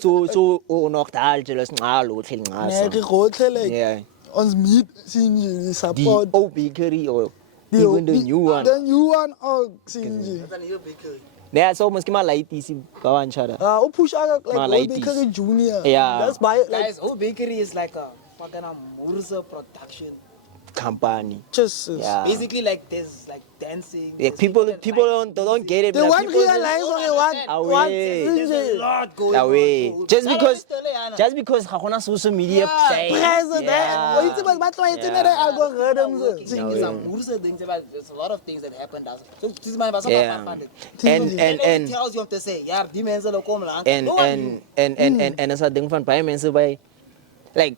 So nog daar jealous ngalo tlhela Nee, ngasa. ik hoor like Yeah. ons meet zien je The support. old bakery or even the new one. The new one ook zien je. Yeah, so must my light is bawanchara. Push out like Malaitis. old bakery junior. Yeah. That's by like Guys, whole bakery is like a fucking Murza production. Company. just Yeah. Basically, like there's like dancing. Yeah, there's people that don't get it. they like, want people realize what they want. Away. There's a lot going away. on. Just because hakuna social media play. President. Yeah. What you but try to the algorithms. There's a Murza thing, there's a lot of things that happen. So this is my Yeah. And tells you to say, yeah, die mensen lo kom lang. and as a thing van baie mense by like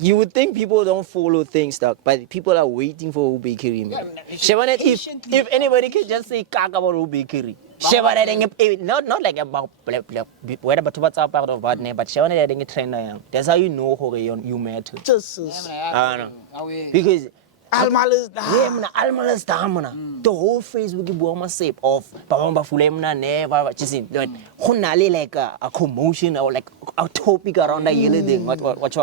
you would think people don't follow things dog, but people are waiting for Whole Bakery. Man. Shebane, if anybody can just say kaka about Whole Bakery. Shebane not like about whether but what's up part of what name, but Shebane deng trend na yang. That's how you know how you matter. Just I don't know. Because almal yeah, man, almal is daar, man. The whole Facebook is booma sep of Bamba Fulem never just in but honali like a commotion or like a topic around the yellow thing. What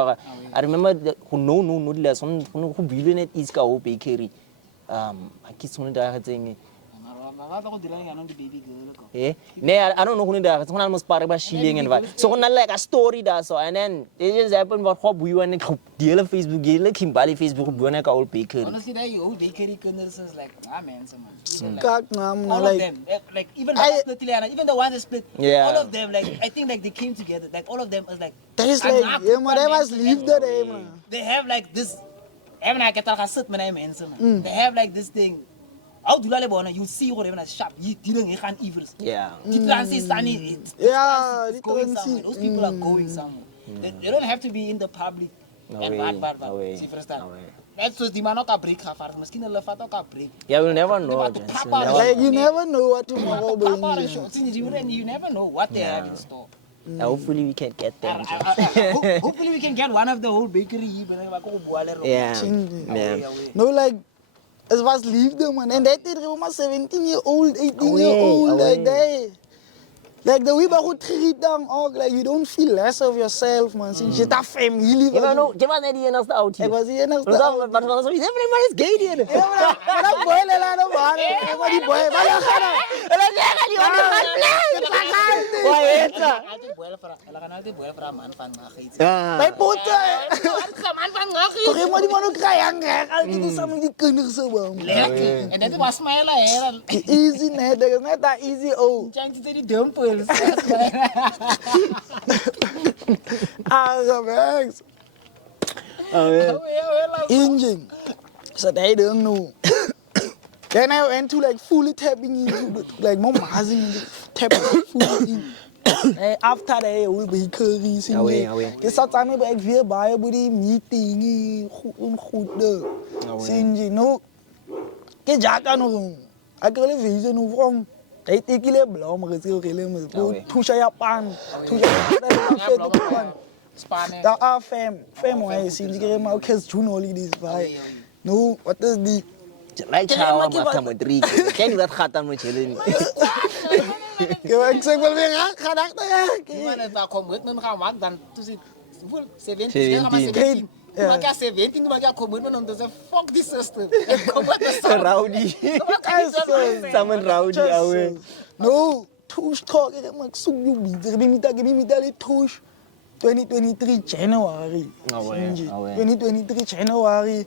I remember who no lesson who billionaire is ka Whole Bakery. I kiss one da thing. Yeah, I don't know who that. Someone almost part about shilling and what. So like a story that so and then it just happened. What hope we want to deal with Facebook, deal Kimberley Facebook, we want to Whole Bakery. Honestly, that Whole Bakery kinders is like man, someone. all Of them, like even even the ones that split, Yeah. all of them, like I think like they came together, like all of them is like that is like yeah, man, they must leave the day, man. they have like this. Even I get man. They have like this thing. How do you see what even a shop? You didn't evils. Yeah. Yeah, It's going somewhere. Those people are going somewhere. They don't have to be in the public. No and way, bad. no way, See, first time. no way. That's what the man ook break half. Misschien een lefat ook break. Yeah, we'll never know. Jens, we'll never Like know. you never know what tomorrow will Papa bring. show. You never know what they have in store. Hopefully we can get them. Jens. Hopefully we can get one of the whole bakery here. Yeah. Away. Yeah. No, like it was leave them, man. And they did remember 17-year-old, 18-year-old, like they. Like the way who treat them, like you don't feel less of yourself, man. Since you're a family. You know, je was net die enigste out hier. Ik was hier nog Wat was zo? Everybody is gay hier. maar dat boy laat hem aan. Maar die boy, maar dan gaan we. En dan zeggen die onder van plein. Waar is dat? Bij poten. Toch helemaal die man ook krijgen. Altijd is samen die kinderen zo, man. Lekker. En dat was smile hè. Easy, nee. Dat is net dat easy, oh. Jank zit die dumpels. Aangewerkt. Engine. So they don't know. Then I went to like fully tapping into like more mazing tapping fully in. After that, we be curry. Je zat samen bij weer bij die meeting. Goed. Sinji no. Je jaga no. Ik wil even no from. They take it blom maar het is heel Pusha ya pan. Spanish. Daar are fam hoor. Sinji kere maar ook het June holidays bij. No, what is die? Like chawa mata modrik. Ken je wat gaat dan met jullie niet? Ik zeg wel weer gaan achter. Man is daar kom met men gaan maken dan tussen 17. Maar ik 17 maar ik kom met men om te zeggen fuck this system. Kom met de Rowdy. Samen Rowdy awe. No, tush talk maar ik zoek je niet. Give me dat tush. 2023 January. 2023 January.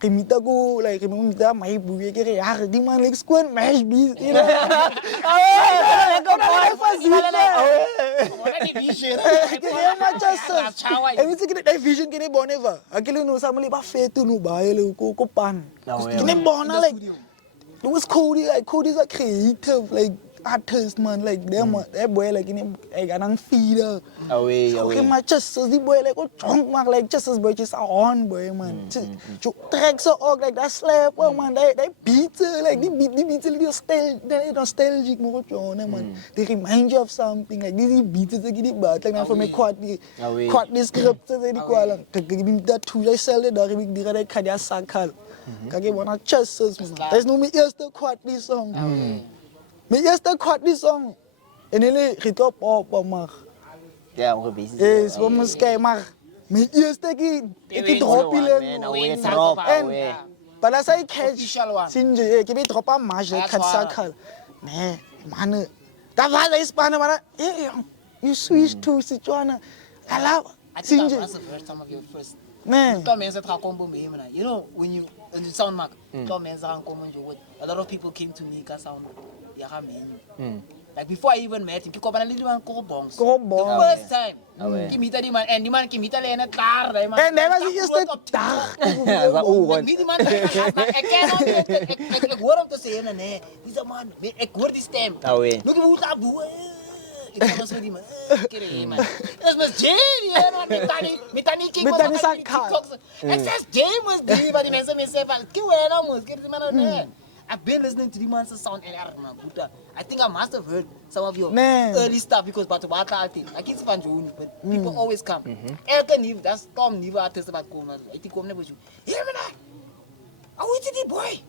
Kimita go like kimita my buye ke ya di man like squad match beat you know division and it's get division ke ne bone va akele no samle ba fetu no ba ele ko pan ke ne bona like it was Khwati like Khwati's a creative like artist man like them that boy like in like an feeder away okay my just so the boy like oh drunk man like just as boy just on boy man tracks so like that slap man they beat like the beat the nostalgic mo ko man they remind you of something like this beat is like the but like from a Khwati script they di kwala ke that two I sell the dog big dire khadia sakal kage bona just there's no me eerste Khwati song me eerste Khwati song en hulle getop op maar ja hoe busy is wat mos kyk maar me eerste ek drop hulle but as I catch sinje ek be drop am maar ek het sakal nee man dat was is spanne man you switch to Setswana ala sinje that's the first time of your first man Tom mense het gekom by me you know when you in the sound mark Tom mense gaan kom en jy a lot of people came to me ka sound ya ga Menyuu like before I even met him ke kopana le diman ko bongs the first time ke meet die man and die man ke meet le ene klaar daai man en hy was die eerste dag me die man ek ken hom ek hoor hom te sê nee dis 'n man ek hoor die stem look hoe ta boe ek was met die man kere man is mos Jerry man met tani sakal ek sê James die wat die mense me sê val ke wena mos ke die man nee I've been listening to the man's sound and I think I must have heard some of your early stuff because but I can't find you, but people always come. That's Tom Niva artist about Koma. I think Koma was you. Hear me now. I went to the boy.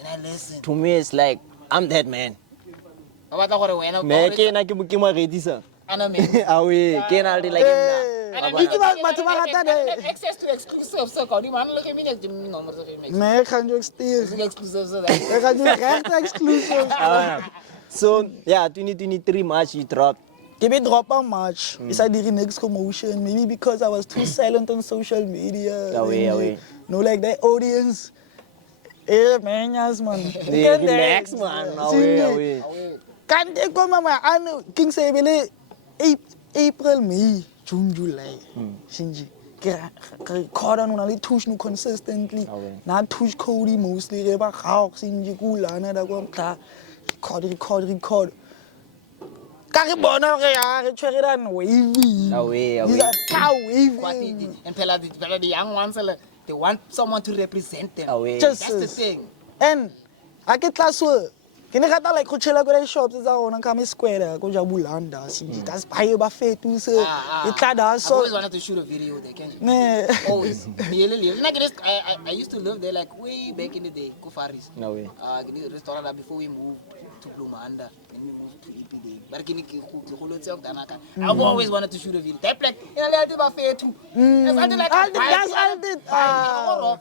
And I listen. To me it's like I'm that man. What I want to me ke na ke mo ready sir. Ana me. Awe ke na like him access to exclusive so kan die man look at me net die nommer so gee me gaan jou stuur exclusive so ek gaan jou regte exclusive so yeah 2023 March you dropped give it drop on March it's a the next commotion maybe because I was too silent on social media away no like the audience man yes man relax man away kan ek kom maar aan king say bele April May June July sinji ke recorda no na le touch no consistently na touch Khwati mostly re ba ga sinji kulana da kwa mtla record ka re bona re ya re tshwere dan wavy away wavy and pela the young ones they want someone to represent them just that's the thing and a ke tla so ke ne gata like go tshela go di shops tsa gona ka me square go ja bulanda sinji that's baie ba fetu se e tla da so I always wanted to shoot a video there can you always I used to live there like way back in the day go Faris the restaurant before we moved to Blumanda and we moved to EPD but I've always wanted to shoot a video that like in a little ba fetu it's until like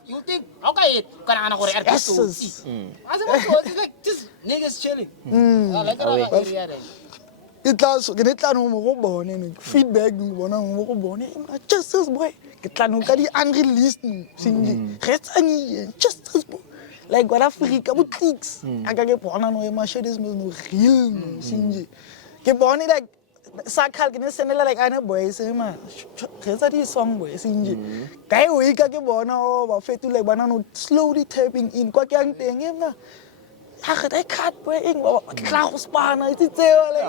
you think okay kana go re artist I said like just niggas chilling like that area there it tla ke ne tla no mo go bone feedback mo bona mo go bone just this boy ke tla no ka di unreleased sinji retsangi just this boy like what Africa but clicks aka ke bona no e mashades no real sinji ke bone like sakal ke ne senela like ana boy se ma retsa di song boy sinji kai we ka ke bona ba fetule bana no slowly tapping in kwa ke ang teng ema ha ga dai cut boy ing ba tla go spana itseo like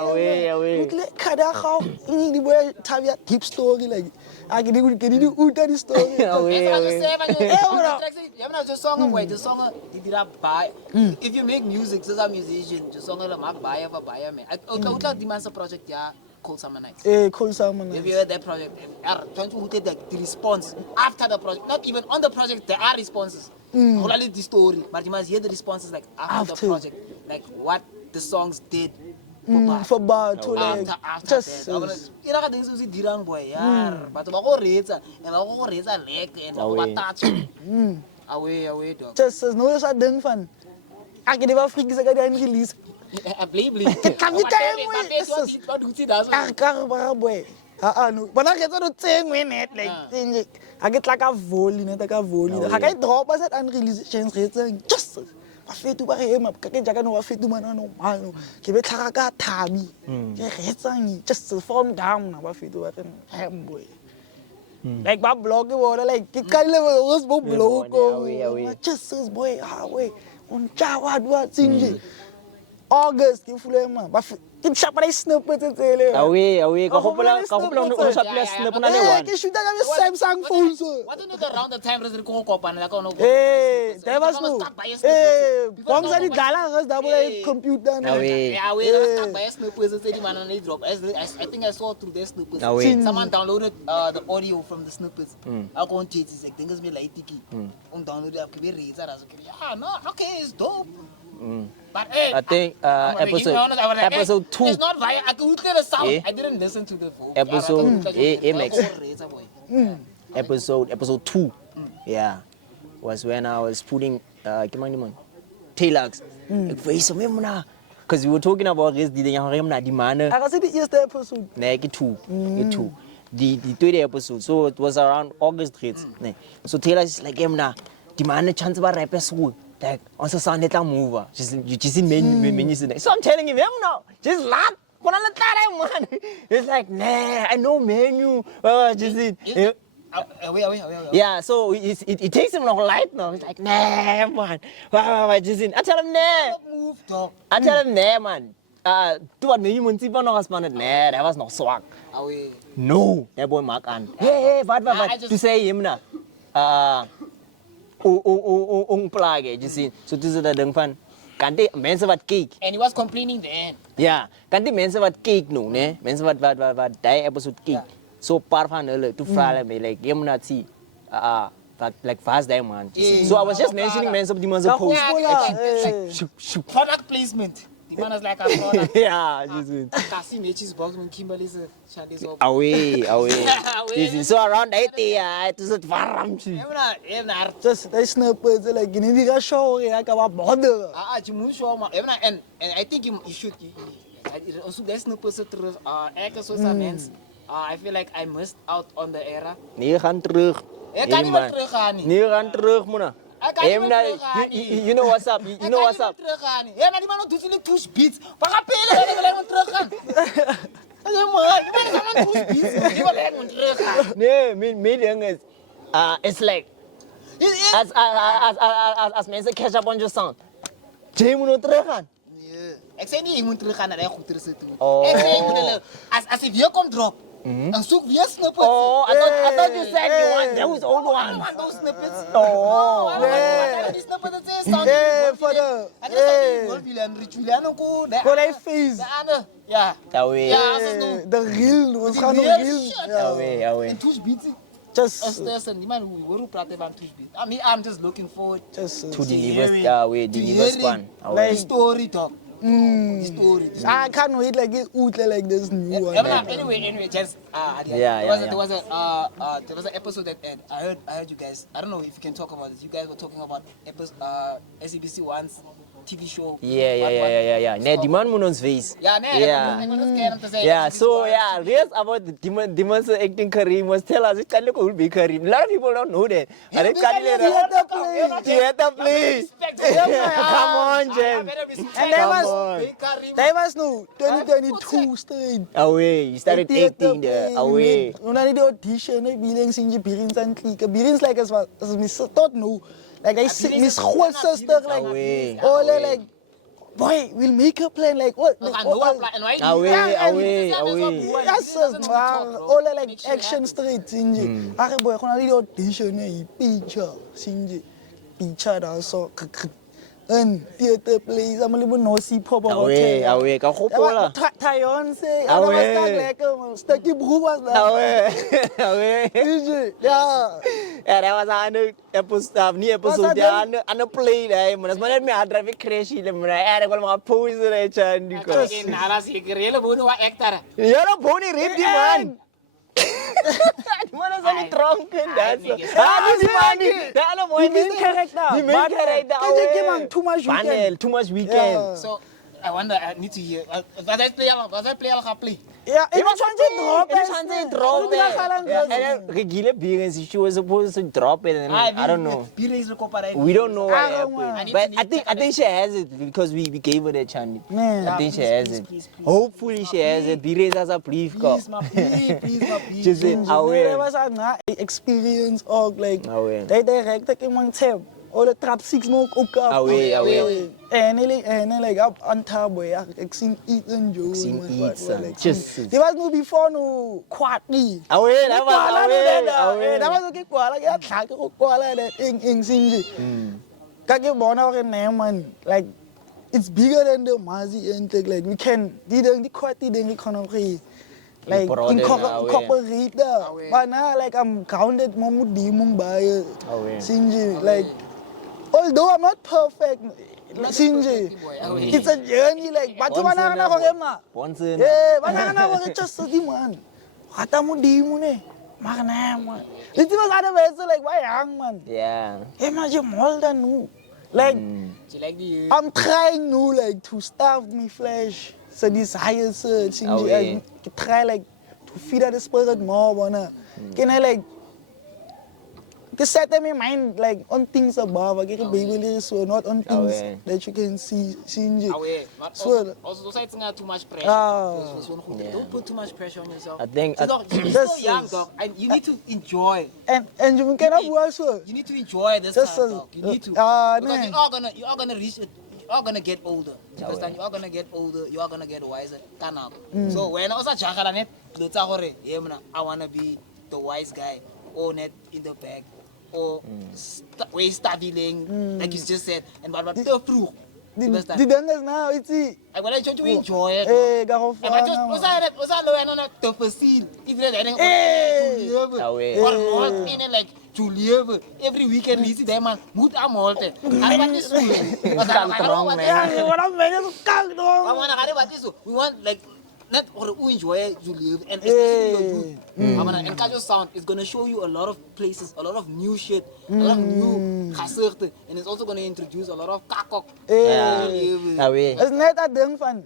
away le kada ga ing di boy thabia deep story like a ke di uta di story away just song away the song did buy if you make music as a musician just song la mag buy man I the master project ya Cold Summer Nights Cold Summer Nights have you heard that project trying to put the response after the project not even on the project there are responses only the story but you must hear the responses like after the project like what the songs did for bar to like just ira ka dingse se dirang boy yar batho ba go retsa and ba go retsa lek and ba go touch away dog just no sa ding fan a ke di ba frikisa ka di release a play ke tlamika e mo ka ba boy No. But I get to thing when it like I get like a volley, not like a volley. I get drop as an unreleased chance just I feel to buy him up. Kake jaga no fit to man no man. Ke be tlhaga ka thabi. Ke retsang just to form down ba fit to him boy. Like ba blog ke bona like ke ka level was bo blog ko. Just says boy way on chawa dwa tsinje. August ke fule ma ba ke shapa snap tsele. Awe ka hopola no shapa snap na le one. Ke shoot ka Samsung phone so. What is around the time re go kopana la ka no. There was no. Bong sa di dala gas double computer na. We start by snoopers tse di mana na drop. I think I saw through the snoopers. Someone downloaded the audio from the snoopers. I go on chat is like dinges me like tiki. On download up ke be reetsa ra so ke. Yeah, no, okay, it's dope. But hey, I think episode 2. It's not via. I could hear the sound. I didn't listen to the voice. Episode episode 2. Yeah, was when I was putting Taylux. Because we were talking about this. I see the first episode. Like 2. The third episode. So it was around August 3rd. So Taylux is like, the man chance about episode. Like, on the Sunday move. Just in Menyuu. So I'm telling him, no, just laugh. It's like, nah, I know Menyuu. Yeah, so it takes him no light now. It's like, nah, man. I tell him, nah. I tell him, nah, man. Tu wat Menyuu mun tipe nog as man het, nah, that was nog swak. No, that boy Mark an. Hey, wat. Tu say him na. Plage, you see. So this is the ding van. Kan die mensen wat kyk. And he was complaining then. Ja, kan die mensen wat kyk nou, né? Mensen wat die episode kyk. So paar van hulle toe vra hulle my like, jy moet net sien. Like fast die man. So I was just mentioning mensen op die mense post. Product placement. Die man is like a product. Ja, you see. Kasi matches box when Kimberley se Charlie's op. Away. So around that day, it was warm. Just they snippers like you need to show I got bother. You show ma. And I think you should also the snippers terus ek so sa mens. I feel like I missed out on the era. Nee, gaan terug. Ek kan nie terug gaan nie. Nee, gaan terug mona. You know what's up? You know what's up? Ja, maar die man doet niet two beats. Wat ga je doen? Ik wil terug gaan. Ja man, die man gaan two beats. Die wil terug gaan. Nee, mijn ding is, it's like, as mensen catch up on your sound, je moet terug gaan. Ik zei niet je moet terug gaan naar de goed terug toe. Ik zei je moet als je weer komt drop. Dan zoek weer snippets. Oh, I thought you said you want those old ones. I want those snippets. Oh, yeah. Die snippets dat zijn sound. For the. Voor die face. De andere. Ja. Ja, de reel. We gaan nog reel. Away. En Tush beats. Just. Die man we praten van Tush beats. I'm just looking forward to the newest one. Like story talk. The story. I can't wait like like this new one. Anyway, just there was an episode that I heard you guys. I don't know if you can talk about this. You guys were talking about SABC One's TV show. Yeah. Nee, die man moet ons wees. Yeah, so reels about the demon's acting career must tell us it can look will be career. A lot of people don't know that. Theater play. Come on, Jen. And that was no 2022 straight. Away, you started acting there. Away. When I did the audition, I was in Birins and Click. Birins like as I don't know. Like I see Miss whole sister like like boy, we'll make a plan like what? Away. Yes, all like action straight sinje. Ake boy, kon ali audition e picture sinje. Picture da so and theater plays amali bo no si pop about away ka gopola. Tayon say, I was like StukkieBroer was there. Away. Yeah. Yeah, that was an episode and play there. Man, man me a drive crazy le man. Era ko mga pose re chan di ko. Nara si kirelo bunu wa actor. Yaro boni rip di man. Di man is only drunken dancer. Di man. The main character. Too much weekend. So I wonder, I need to hear. Was I play? Yeah, it was trying to drop It was trying to drop it. Yeah, and then Regile Biggins, she was supposed to drop it, and I don't know. We don't know what happened. But I think she has it because we gave her that chance. Man. I think she has it. Hopefully she has it. Bires has a brief call. Please, my please. Just say, There was an experience of like they directed in one tab. All the trap six more cook up. Away. And like up on top boy, I seen Ethan Joe. Just. There was no before no Khwati. Away. That was That was okay. Kuala ya thak ko kuala that in sinji. Kage bona ke name man like it's bigger than the Mazi and like we can the Khwati the economy. Like incorporate but now like I'm counted Mamudi Mumbai Sinji like although I'm not perfect Sinji it's a journey like but you wanna go ema eh wanna go just the man kata mo di mo ne magana man it was other ways like why young man yeah imagine more than you like I'm trying like to starve me flesh so desire search I try like to feed the spirit more wanna can I like to set in my mind like on things above I get a baby so not on things that you can see so also don't say too much pressure don't put too much pressure on yourself I think you're so young dog and you need to enjoy and you can also you need to enjoy this time dog you need to because you are gonna reach it. You are gonna get older. You understand? You are gonna get older. You are gonna get wiser. So when I was a child, I wanna be the wise guy, or net in the back, or way studying, like you just said, and what through. The thing is now it's I want you to enjoy it. Eh, go for and I just was I low and on the facility. If there's anything or not meaning like to live every weekend, you see them man, mood am all that. I want this. We want like not who enjoy to live and especially your youth. And Kajo Sound is gonna show you a lot of places, a lot of new shit, a lot of new gaserte, and it's also gonna introduce a lot of kakok. It's not that damn fun.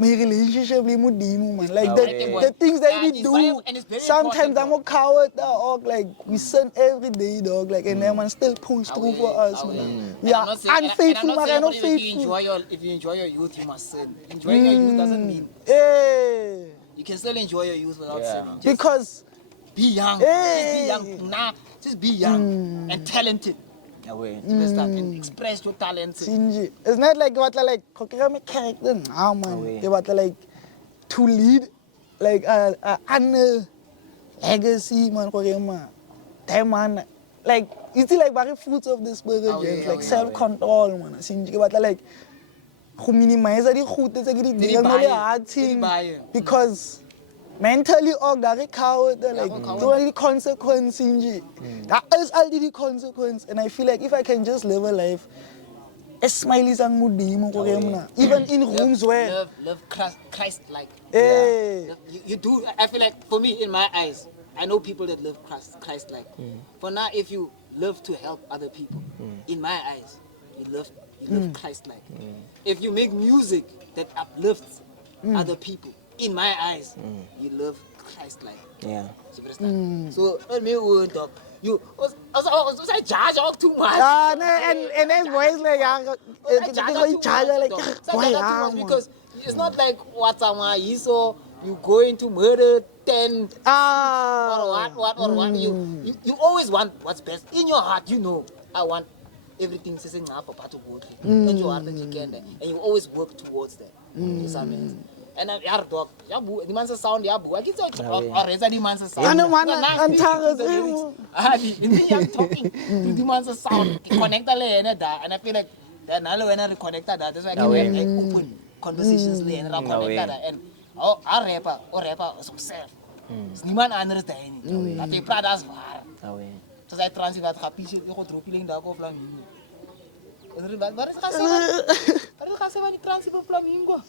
My relationship with Dimo, man. Like the things that we do. Sometimes I'm a coward, dog. Like we sin every day, dog. Like and then man still pulls through for us, man. We are unfaithful, man. I'm not faithful. If you enjoy your youth, you must sin. Enjoying your youth doesn't mean. You can still enjoy your youth without sinning. Because be young. Just be young. Just be young and talented. And express your talents. It's not like what like character now, man. They want like to lead like a legacy, man. Them man, like you see like very fruits of the spirit, like self-control, man. But like to minimize the hard thing because mentally like the consequence that is already the consequence and I feel like if I can just live a life as smiley sang even in rooms where love Christ like you do. I feel like for me in my eyes I know people that love Christ like for now if you love to help other people in my eyes you love Christ like if you make music that uplifts other people in my eyes, you love Christ like. Yeah. So me would talk. You also charge all too much. And then boys like because it's not like what's so you going to murder 10 or what you always want what's best in your heart. You know I want everything to sing up about to go through. And you always work towards that. And I'm dog. The man's sound, I can say, the man's sound. I'm talking to the man's sound. Connect the lane, and I feel like that now when I connect that, that's why I can open conversations lane and connect that. And our rapper himself. Niemand anders daarin. Dat hij praat als waar. So I transit dat happy shit, you go through feeling that go flamingo. Waar is gaan ze van die transit van flamingo?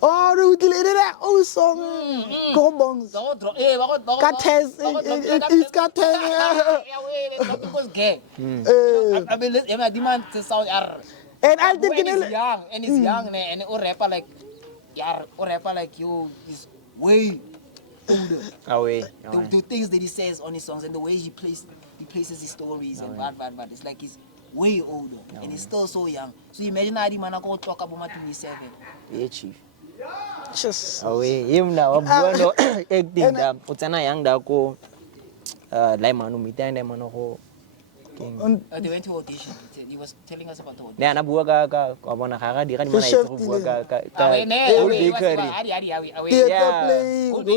Oh, we did that old song. Gombongs. Kates. It's Kates. Yeah, that was gay. I mean, the man to sound And I think When he's young, and he's young, and a rapper like, yeah, a rapper like you is way older. Away. The things that he says on his songs and the way he places his stories and bad. It's like he's way older and he's still so young. So imagine how the man go talk about 27. Yeah, chief. just Away. Him now. Bueno, acting da. Utsana young da ko. Like manu mitang da manu ko. They went to audition. He was telling us about the audition. Ne ana bua ka bona ga di ga di mana itse go bua ka whole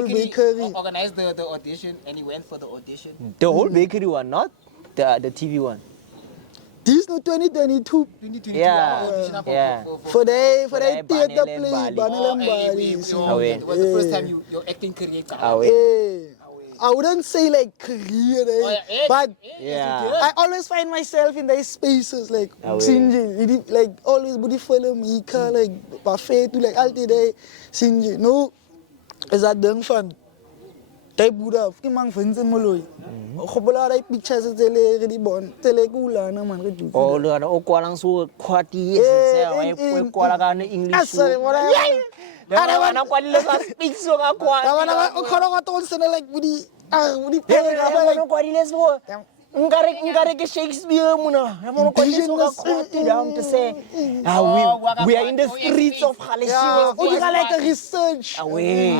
bakery. Organized the audition and he went for the audition. The whole bakery one, not the TV one. This no 2022 2022. Yeah. for the Bali, theater Bali, play Bali. Banel It Bali. was the first time your acting career started. Away. I wouldn't say like career, but Yeah. I always find myself in those spaces like Away. singing, like always body follow me, like buffet to like all day singing. No, is that done fun? Type Buddha, Kimang Vincent Molloy. Hobola pictures of Telegula, no man. Oh, lu ada okualang su Khwati saya okualang English. Sorry, what I Anak kuali lu speak so ngak kuat. want to like Woody. Anak kuali lu semua. Engkau ke Shakespeare muna. Anak kuali lu ngak kuat dalam to say. We are in the streets of Malaysia. We got like a research. Away.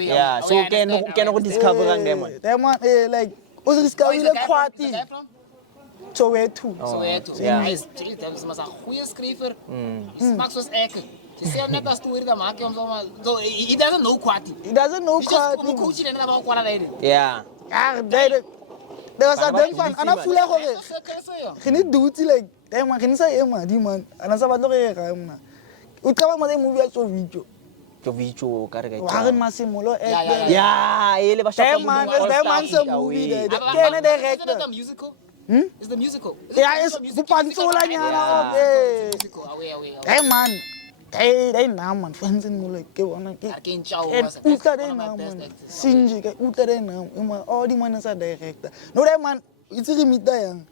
Yeah, so can aku discover kan dia man. That man, like, was discovery like Khwati. So where to? Yeah. Hij is maar een goede schrijver. Hij maakt zoals eiken. Je ziet net als story dat maakt hem zo. He doesn't know Khwati. He doesn't know Khwati. Khwati. Coach en dan about Khwati. Yeah. There was a damn fan. And I feel like, can you do it like, damn man, can you say, man, the man, and I said, I'm not going to utama made movie so video. To video karga. Wagen masih mulu. Yeah, ele basta. Damn man, some movie there. Can I direct? Is it a musical? It's the musical. Yeah, it's bupansulanya na. Damn man. They now man, friends in mulu. Ke wana ke. Arkin Chow was uta de now man. Sinji ke uta de now. All the man is a director. No that man, it's a limita yang.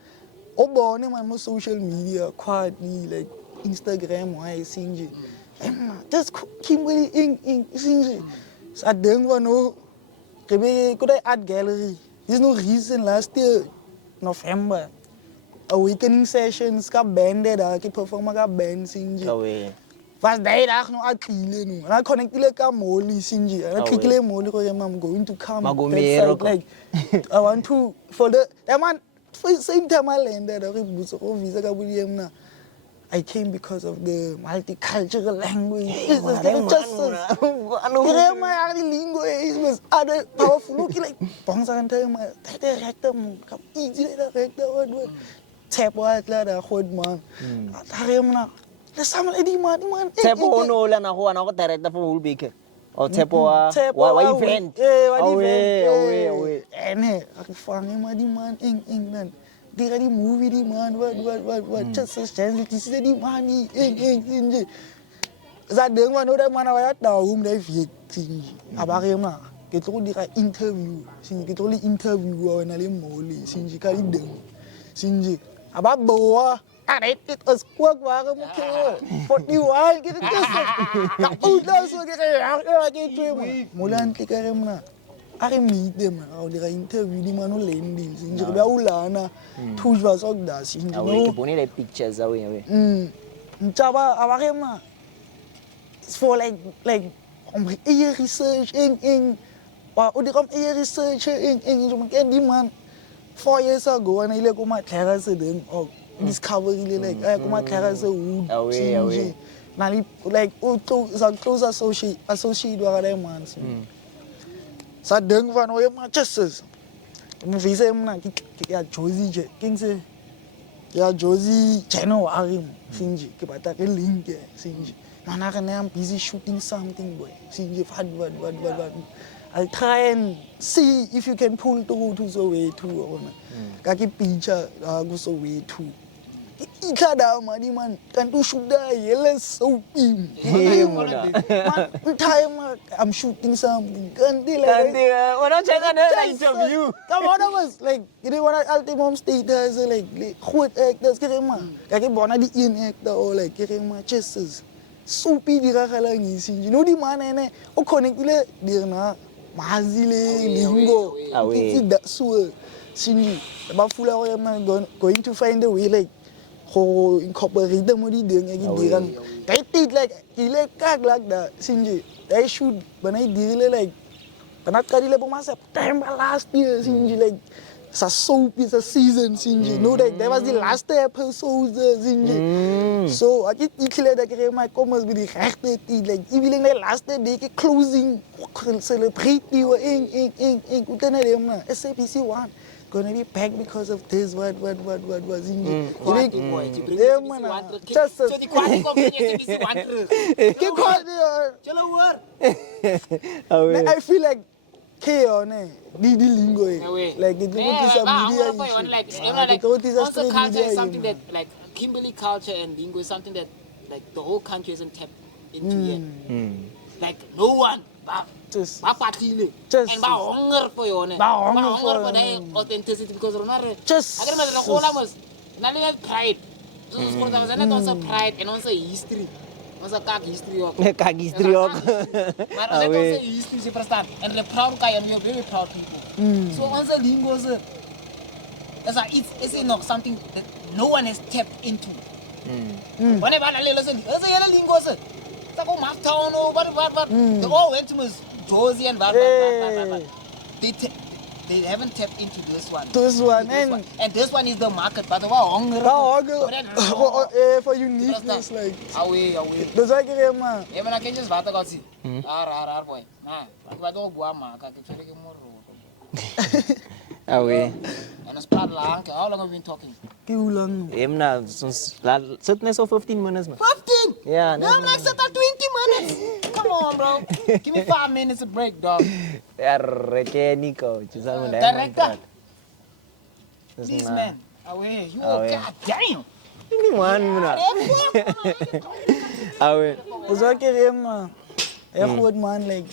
Obo ne man mo social media, Khwati like Instagram, why Sinji. Just Kimberley in Sinji. I don't want to could I art gallery. There's no reason last year, November. Awakening sessions, ka banded, ki performer ka band Sinji. Away. Fast day no atile no. And I connected ka Molly Sinji. And I clicked Molly ko I'm going to come. Like I want to for the that man for same time I landed visa ka buli na. I came because of the multicultural language. It's just my language was other powerful. Look like Bangsan time my director come easy director what tap what la da khod man. Tarem na. The some lady man. Tap no la na ho ana ko director for whole baker. O tepo wa event. Away. Ene aku fang ma di man ing nan. Dia di movie di man what just a chance to see di money ing za deng wa no da man wa da dai fi ting abare ma ke tlo di ka interview sin ke tlo interview wa na le mole sin ji ka di deng sin ji aba boa it was work wa ka mo ke 41 ke ka uda so ke ke ke molan ke ka remna I meet them. I'll do interview them and landing. Since we are ulana, two was all that. Since we put the pictures away. Chaba, abarema. It's for like ear research in. Or they come ear research in. And man, 4 years ago, and I like my terrace then or discovery like I come my terrace wood. Away. Now like close associate with them man. Sa deng van oye ma chesses. Mo vise mo na ki ya Josie je. King se ya Josie January sinji ke bata ke link sinji. Mana ka na I'm busy shooting something boy. Sinji vad. I'll try and see if you can pull through to the way too. Ka ki picture go so way too. Ikada man can do shoot that yellow so in. Time I'm shooting something. Can't deal like Orang cakap ada interview. Come on, was like you want ultimum status like good actors kira mah. Kaki bona di in actor or like kira mah chesses. Soupy di kakala ngisi. You know di mana ne? O connect ile dia na mazile lingo. It's that so sinji. But full of going to find a way like ho incorporate the money doing again. I think like he like that sinji. I should but I deal like but not carry like myself time last year sinji like it's a soap, it's a season sinji. No like that was the last episode sinji. So I get clear that my commerce with the rechte like even like last day closing celebrate you in SAPC 1 gonna be back because of this what was in the I feel like chaos di lingo like it is some media also culture is something that like Kimberley culture and lingo is something that like the whole country isn't tapped into yet. Like no one just and ba hunger for you ba hunger for the authenticity because just I can imagine all of us not pride so it's also pride and also history also history but also history se prestan and the proud guy and we are very proud people so also lingo it's not something that no one has tapped into whenever I listen lingo town or what they all went to Josie and they haven't tapped into this one. And this one is the market, but for uniqueness like away. Does I get him man? Even I can just vat got see. Boy. But don't go market Away. and it's part long. How long have we been talking? Too long. Sitting so 15 minutes. 15? Yeah. No, I'm like 20 minutes. Come on, bro. Give me 5 minutes of break, dog. Nico. Director. Please, man. Away. You God damn. Away. Does I get him man? Man like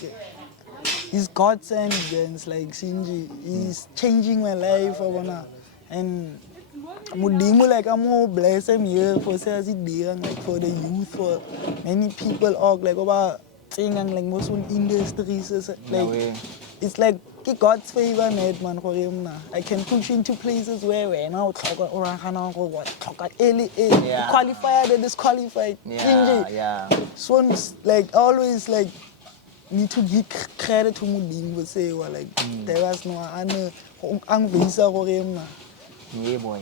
he's God's evidence like Sinji. He's changing my life and Mudimu like I'm more blessed here for like for the youth, for many people like about saying like most industries like it's like God's favor net man for him now. I can push into places where we're now qualified and disqualified. Yeah. So like always like need to give credit to Mudimu say like there was no ang visa for him now. Yeah, boy.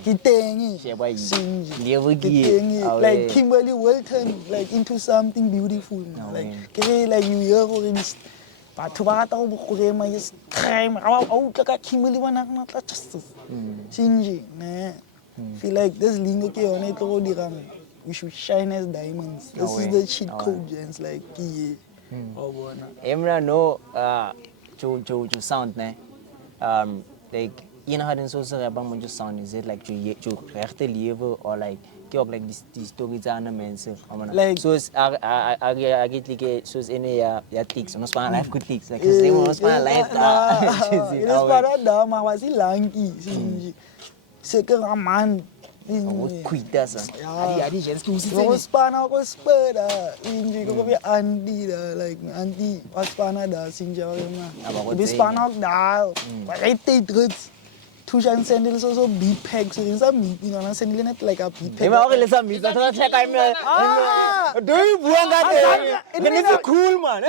Like Kimberley will turn like into something beautiful now. Like you hear already. But to what I just crime. Kimberley want justice. Sinji, feel like this lingo on it. We should shine as diamonds. This is the cheat code, gents. Like Emra no to sound like you know how to say about just sound is it like to rechte level or like like this stories are like so I get like so any ticks no span life good ticks like his name no span life it is para da ma was lanky second a man quit that's adi gente que usa no span ako spera inji ko be andi da like anti was pana da sinja na be span ako da I take it Tushan sandal so beat pegs in some meeting on a sandal net like a beat peg. Check I'm doing it's cool man.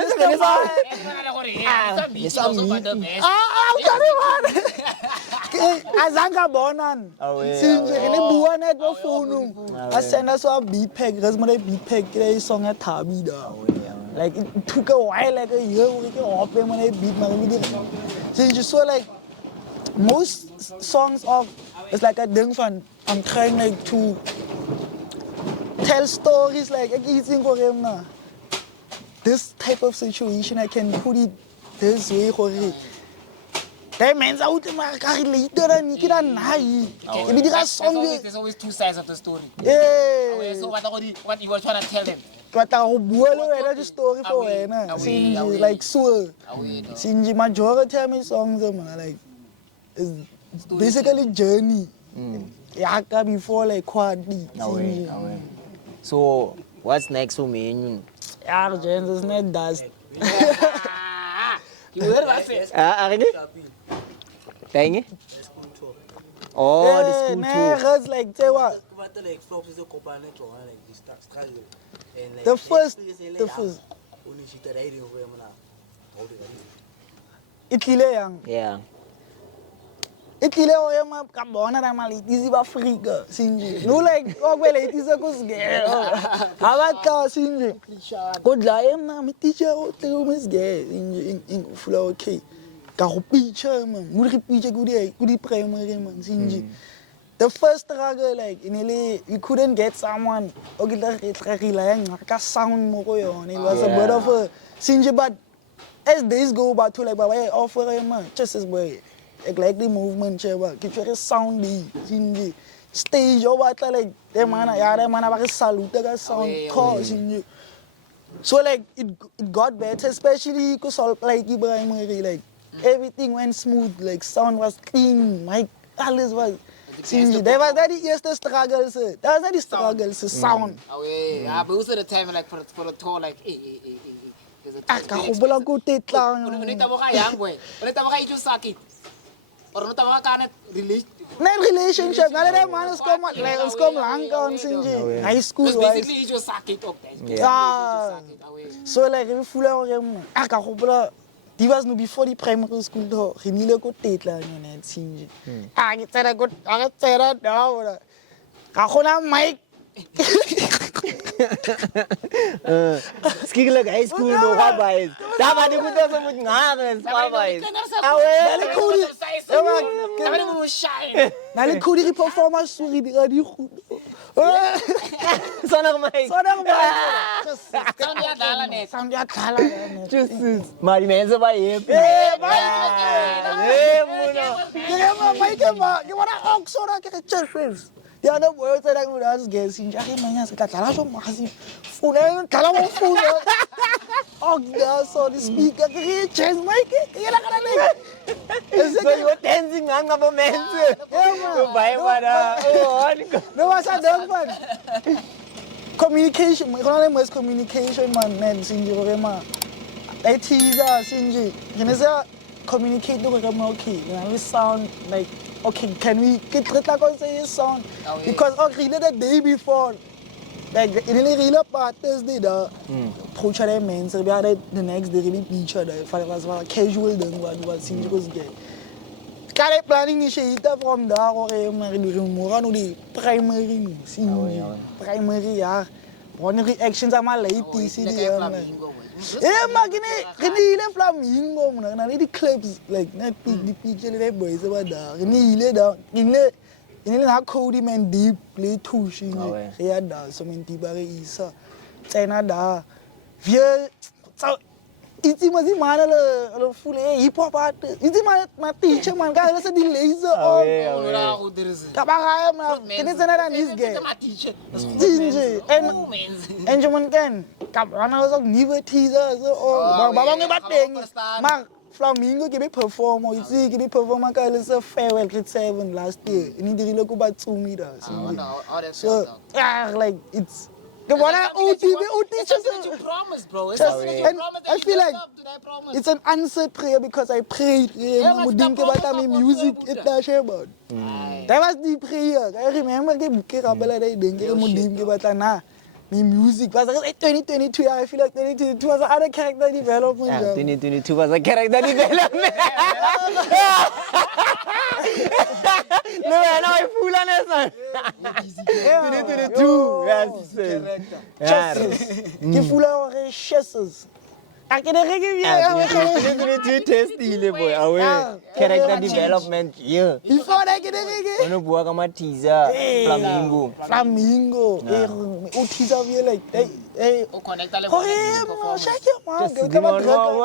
Azanga bonan. Since any buan at no phone. I send us a beat peg, because my beat peg song at Tabida. Like it took a while, like a year, we can open when I beat my video. Since you saw like most songs of it's like a ding fun. I'm trying like to tell stories like this type of situation I can put it this way for it. That man's out in my car later and you can hide. There's always two sides of the story. Yeah. So what you were trying to tell them? What a whole story for her. Sinji, like soul. Sinji, majority of my songs, like, it's basically journey. Yaka before like Khwati. So, what's next for Menyuu? Yeah, James is not dust. You heard what I said? Akhirnya? Tanya? Oh, the school tour. It's like, say what? The first. Itile yang. Yeah. Itile oya ma kabona na mali izi ba Afrika sinji. No like okwele itise kusge. Abata sinji. Kodla emna mi teacher o tle misge in fula okay. Ka go picture man. Mo re picture kudi primary man sinji. The first struggle like initially we couldn't get someone okay ka sound mo ko yon. It was a bit of a sinji, but as days go by to like baba offer him just as boy like the movement cheba get very soundy sinji stage over like them man ba salute ka sound cause sinji. So like it got better, especially cuz like Ibrahim like everything went smooth, like sound was clean, mic alles was sinji. There was that the struggles, that was not the struggles sound. But also the time like for the tour like Ka hobola go tetlang. Relationship, nale man is come lang on sinji. High school wise. Basically you just suck it up. Yeah. So like we full of them. Ka hobola die was no before the primary school though. Ginile go tetlang net sinji. Ke tsara go tsara daw. Ka khona mic. Ski like high school no wabais. Tama di kuta sa mut ngaran wabais. Nale kodi performance suri di goed. Sonag mic. Sound ya dala net. Jesus. Mari mense ba yep. Mic ke oxora ke churches. Yeah, no words that I would ask guys. In Jackie Mania, so massive. Phone, phone. Oh, God, so the speaker, change mic. So you were dancing on the moment. No, what's that done, man? Communication, my name is communication, man. Ned Sinji, man. I tease us, Sinji. You know, communicate with them, okay. You know, we sound like. Okay, can we get rid of this sound? Because okay, the day before, like in the real part Thursday, the approach of them men, so we had the next day we each other. If it was casual, then what was seen was gay. Carry planning initiative from there, or the primary, primary, yeah. One reactions are my ladies, yeah, magine flamingo na the clips like not the picture the boys about that. In na Cody man deep play too she yeah da so many people isa China da wir so iti mas mana le full hip hop art iti ma teacher man ga la di laser oh kabanga ma kini sana nis ge jinje and man kan kabana so never teaser so oh baba nge bateng ma flamingo ke be perform iti ke be perform ka le so farewell grade 7 last year ini dirile ko ba tsumi da so yeah like it's the one teachers you promised, bro. And I feel like it's an answered prayer because I prayed. Music it about. That was the prayer. I remember my music was like 2022. I feel like 2022 was another character development. Yeah, 2022 was a character development. No, I fool on this. 2022. Yes. Que fula chasses. Aquele reggae. Tasty, boy. Away. Character development. Yeah. Before that, get no buat sama teaser. Flamingo. Oh, teaser like connect all shake your man.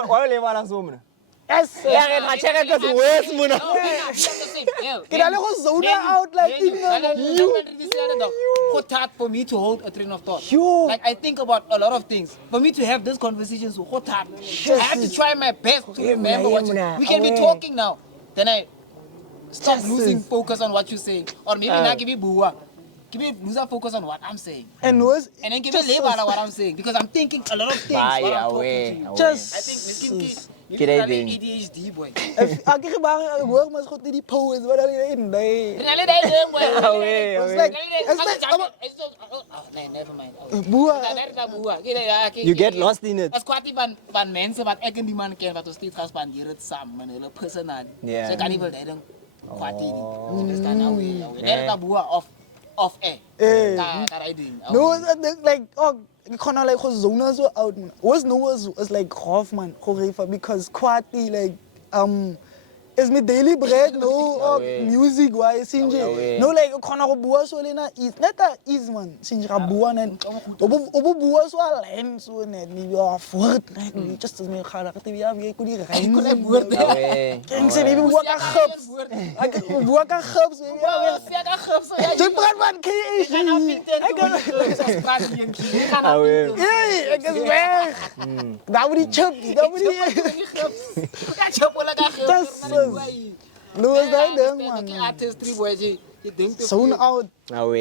Why leave us home? Yes. Yeah, I check it because worse, Muna. Can I go zone out like It's hard for me to hold a train of thought. Yo. Like I think about a lot of things. For me to have these conversations with hot hard, I have to try my best to remember what we can be talking now. Then I stop losing focus on what you're saying. Or maybe not give me bua. Give me lose focus on what I'm saying. And then give me label on what I'm saying. Because I'm thinking a lot of things while I'm talking to you. just I think Get it maybe in. ADHD boy. Ek ek bang work mas goed die pose wat hulle in nee. It's like never mind. You get lost in it. As Khwati van mense wat ek en die man ken wat ons steeds gaan spandeer het saam in hulle personal. Yeah. So kan nie wil ding Khwati nie. Understand now we. Net ka boa off air. Ka riding. No, like you can't like zone so out man. Was no was like half man because Khwati like is my daily bread no music wise sinje no like khona go bua so lena is neta is man sinje ga bua na obo bua so line so net ni ya voort like just as me khala ka tibia be ko di ga Ko le boer ken se ni bua ka gips ek bua ka gips ja ka gips ja. jy praat van KH ek is weg daar moet die chip daar moet die no is that ding man sound out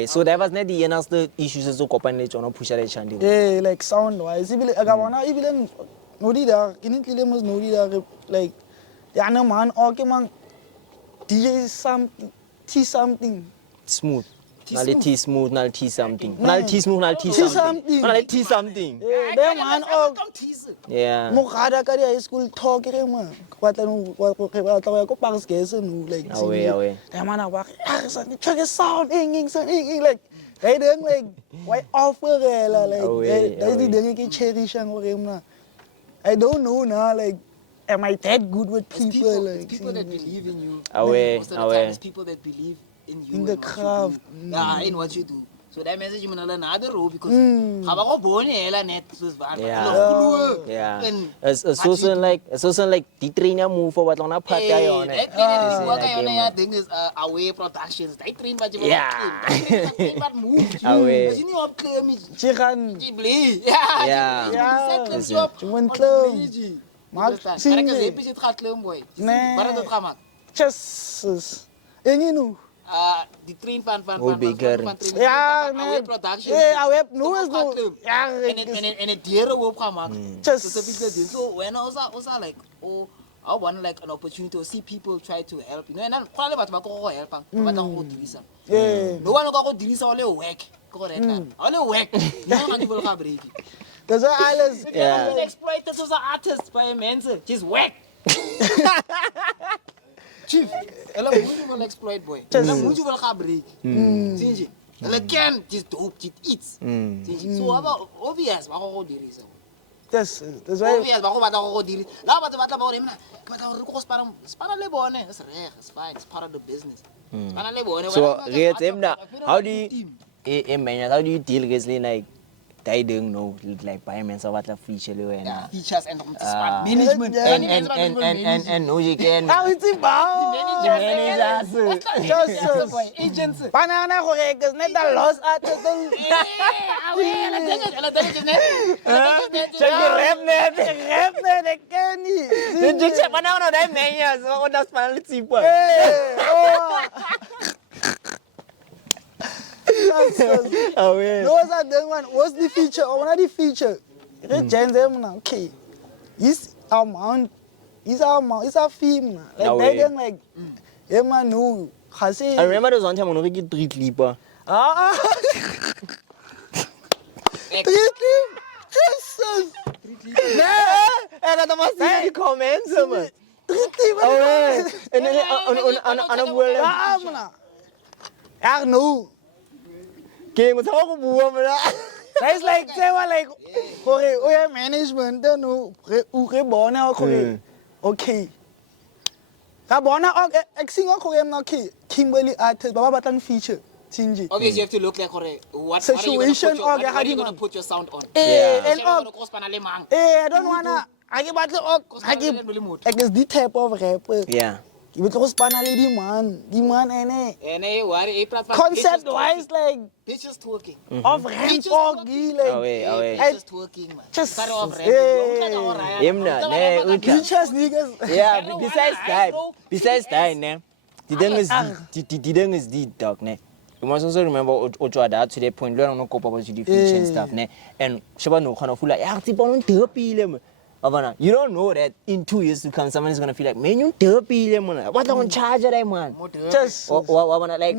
So that was not the enigste issues so kopan le tsona pusha le chandi. yeah like sound wise ibile aga bona ibile no di da kinitile mos no di da like yana man okay man DJ something Smooth. Nale T smooth, nale T something. Man. Nale T smooth, nale T T something. something. Nale T something. yeah that man Yeah. mo gada ka di high school talk re man batla no batla ya ko Paris guys no like Away. that man ba sa ni check sound ing like they didn't like why offer like that's the thing ke cherish ang gore mna I don't know now like am I that good with people like people that believe in you. Away. Most of the time it's people that believe in you In the and what you craft. do. Yeah, in what you do. So that message you learn another role because ga ba go bone hela net soos ba. Yeah. It's also like the trainer move for what on a part ya yona. That thing is away productions. They train but you but move. Away. You know claim chicken Kimberley. Yeah. One club. Maar sien jy? Ek het gehad claim boy. Wat het dit gemaak? Just en you know Die train van ja away production. yeah away no is no ja en het diere hoop gemaak. just Specifically so when also like I want like an opportunity to see people try to help you know and then kwale batho ba go help ba ba go dirisa. yeah No one go dirisa ole work go right now. Ole work. No gaan die wil gaan breek. that's alles Yeah. Exploited as an artist by a man. Just whack. Chief, ela muito will exploit boy. Ela muito will gaan break. Zie je? Ela can just dope, just eats. So about obvious, maar go dirisa. that's why Obvious, maar go go dirisa. La batla ba hore mna. Ka batla hore go spara le bone. It's reg, it's fine, it's part of the business. Spara le bone. So how do you deal with like they don't know like payments or what la feature le wena. Features and management. And no you can how it's about Just agents. banana go ek is net a lost artist check the rap net ek ken nie Did check mana ona dai menya so on das panel tsipa. Away. no was that one what's the feature or what the feature the gens them now okay is amount is a film na like they don't like yeah man no khase I remember those one time on Ricky Street Leaper. Jesus I got must see the comments man. Away. And then on no Game with how go that's like they were like okay management no okay bona okay ka bona ek sing okay na Kimberley artist baba batlang feature Tinji. Obviously, you have to look like what situation are you going to put your sound on? And I don't wanna. I don't wanna ke batle ek is the type of rapper. Yeah. Ke batla go spana le di man ene. Ene worry Concept wise like bitches talking. of rap talk like Away. Bitches talking man. just Carry off rap. Yemna, ne, bitches niggas. yeah, besides that, ne. The thing is the dog, ne. You must also remember Ochoada to the point where I'm not about to the feature and stuff, ne. And Shaba no kind of like, you don't know that in 2 years to come, someone is gonna feel like, man, you derpy lemon. What on charge that man? Just Like,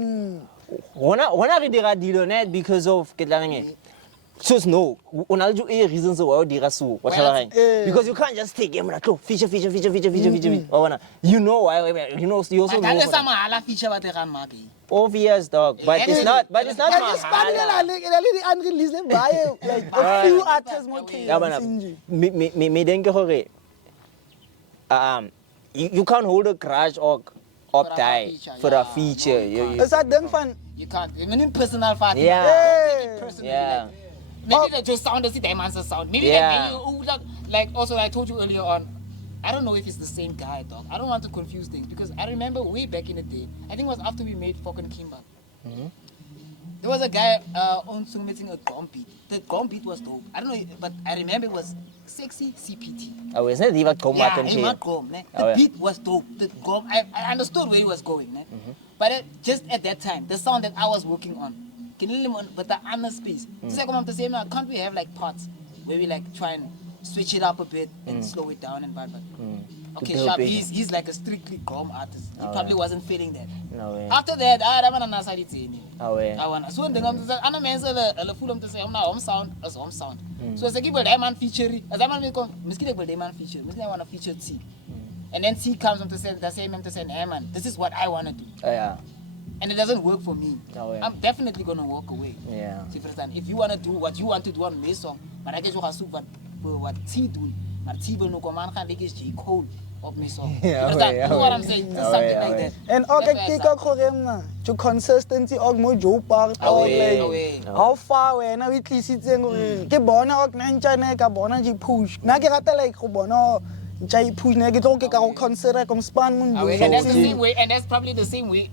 when I did on that because of Ketlange. So no, unalju a reasons why dira so what because you can't just take him like feature. You know why you also know obvious dog, but it's not just unreleased bio like a few artists more me denke hore you can't hold a grudge or die for a feature. It's a damn fun. You can't even personal part. Yeah. Maybe they just sound as the man's sound. Maybe like also I told you earlier on, I don't know if it's the same guy, dog. I don't want to confuse things because I remember way back in the day, I think it was after we made fucking Kimberley. There was a guy on submitting a drum beat. The drum beat was dope. I don't know, but I remember it was sexy CPT. Oh, isn't it even drum? Yeah, the beat was dope. The drum, I understood where he was going, but just at that time, the sound that I was working on, but the other space. It's like I'm the same. Can't we have like parts where we like try and switch it up a bit and slow it down and bad. Okay, Sharp, he's like a strictly drum artist. He probably wasn't feeling that. No way. After that, I don't want to say it. I want. So then I'm man a full to say I'm now home sound as home sound. So as a give a diamond feature, as I'm going to miskille a diamond feature. I want to feature C, and then C comes to say the same to say, hey man, this is what I want to do. Yeah. And it doesn't work for me. No way. I'm definitely gonna walk away. Yeah. See, for instance, if you wanna do what you want to do on my song, but I get you what T do, but T will no command can make J Cole of my song. You understand? You know what I'm saying? Just something like that. And okay, kick up for to consistency of more joke part or like how far when we sit and get born out nanchane ka bona ji push. Na ke rata like go bona jai push na ke tlo ke consider come span mun. And that's the same way, and that's probably the same way.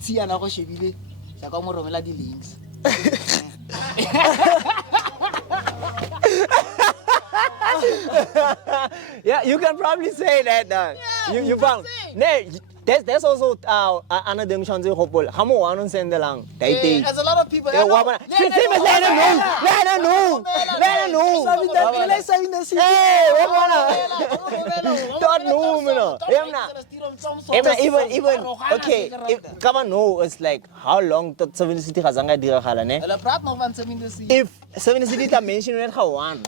See another shebile sa ka mo romela di links. Yeah, you can probably say that. You found. There's also another thing chance hopeful. Hamo wanon send lang. There's a lot of people. Let them know. Don't know, man. Even okay. Come on, no. It's like how long that 7 City has anga dira khala ne? If 7 City ta mention it how one.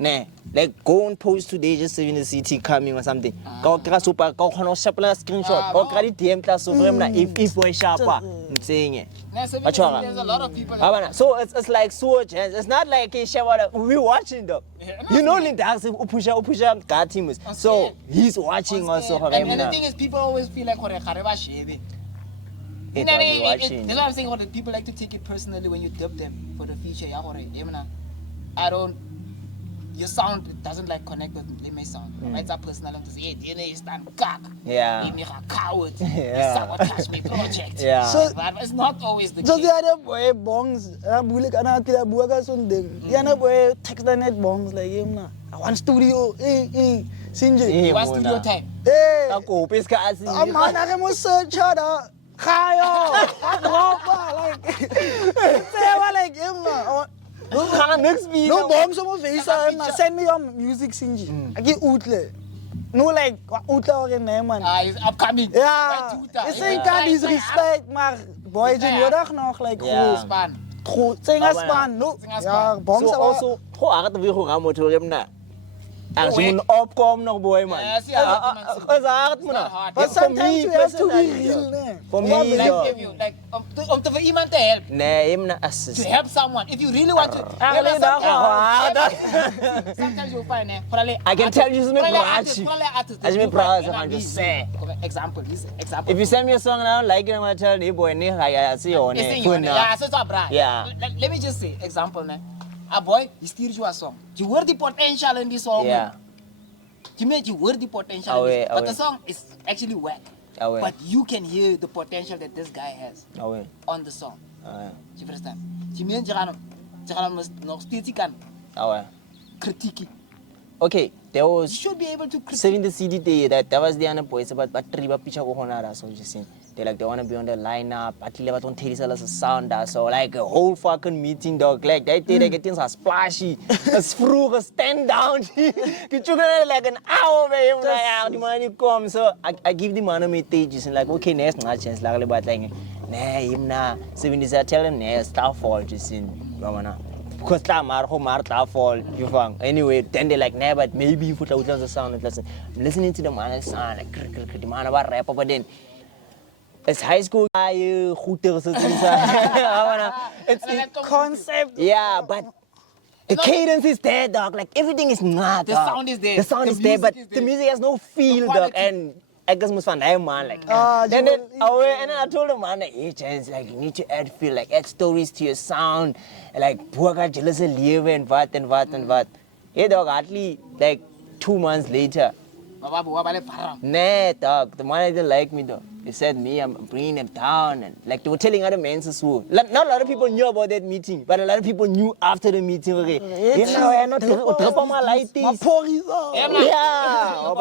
Ne, like go and post today just 7 City coming or something. Go kra super go khona sharp screenshot. Go kra di DM ta super na if boy sharp I'm saying it. There's a lot of people. So it's like so it's not like we watching though. You know Lindax upusha God team so he's watching also. And the thing is people always feel like khareba shebe. That's what I'm saying. What people like to take it personally when you dub them for the feature. Your sound doesn't like connect with my sound. Right? It's personal to say, DNA stand cock. Yeah. Give me a coward. Sabotage me project. Yeah. So it's not always the case. So the other boy bongs, bulik ana tila buaga sundeng. Yana boy text the net bongs like him na. I want studio. Sinje. You want studio time. Ako peska asi. Man, I can search her. Kayo. Like. Say what like him na. No bomb some face send me your music singing. I get outle. No like outle or name man. It's upcoming. Yeah. It's ain't got this respect maar boy je nodig nog like span. Tro sing a span no. Ja, bomb so also tro agat we go ga motho re mna. As you opkom nog boy man. Agat mo na. But sometimes you have to be real. For me like to iemand te help. Nee, him na assist. To help someone. If you really want to. Sometimes you'll find I can tell you something as me proud I'm just say. Example. If you send me a song and I don't like it, I'm gonna tell you boy I see on it. Yeah. Let me just say example a boy, he steers you a song. You heard the potential in this song. Yeah. You made you were the potential, Away, but away. the song is actually whack. Away. But you can hear the potential that this guy has Away. on the song. Away. You understand? You mean you can nog steeds kan Away. kritiek. Okay, there You was should be able to critique. saving the CD day that was the other boys but triba picture go honara so just saying they want to be on the lineup at level on Taylux as a sound so like a whole fucking meeting dog like that day like things are splashy as fruit a stand down you like an hour man the money come so I give the man a stages and like okay next not chance like but like nah him na 70s tell them nah start fall just in romana because that fall you found anyway then they like nah but maybe you put out the sound and listen I'm listening to the man sound like the man about rap but then it's high school it's Concept. yeah but the cadence is there dog like everything is not The sound is there. the sound The is there but music is the there. music has no feel The dog quality. and I guess must find man like then I told him man hey chance like you need to add feel like add stories to your sound like poor jealous live and what hey dog hardly like 2 months later nah dog the man didn't like me though they said me I'm bringing them down and like they were telling other men as well not a lot of people knew about that meeting but a lot of people knew after the meeting okay you know I not drop on my light this yeah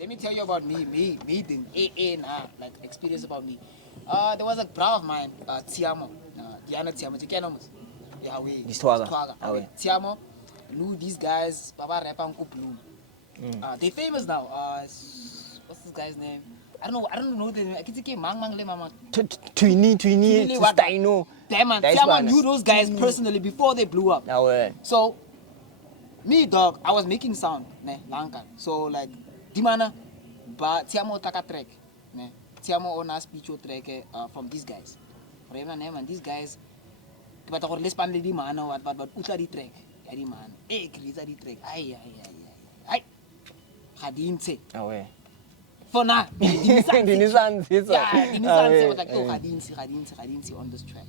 Let me tell you about me the AA now, like experience about me. There was a brother of mine, Tiamo, Diana Tiamo, you know yeah, we Twaga. Tiamo, knew these guys, Baba Rap and Blue. They famous now. What's this guy's name? I don't know the name. I can say Mang Le Mama. Twinny Steino Damn man, Tiamo knew those guys personally before they blew up. So, me dog, I was making sound, ne, Lankan. So like, dimana, ba Tiamo taka track, ne, Tiamo on a speech track from these guys. Remember name and these guys, but I let's pan di mana what uta di track, ya di mana, kriza di track, ay, hadinse. For now, Dinisan Dinisan was like, oh, hadinse on this track.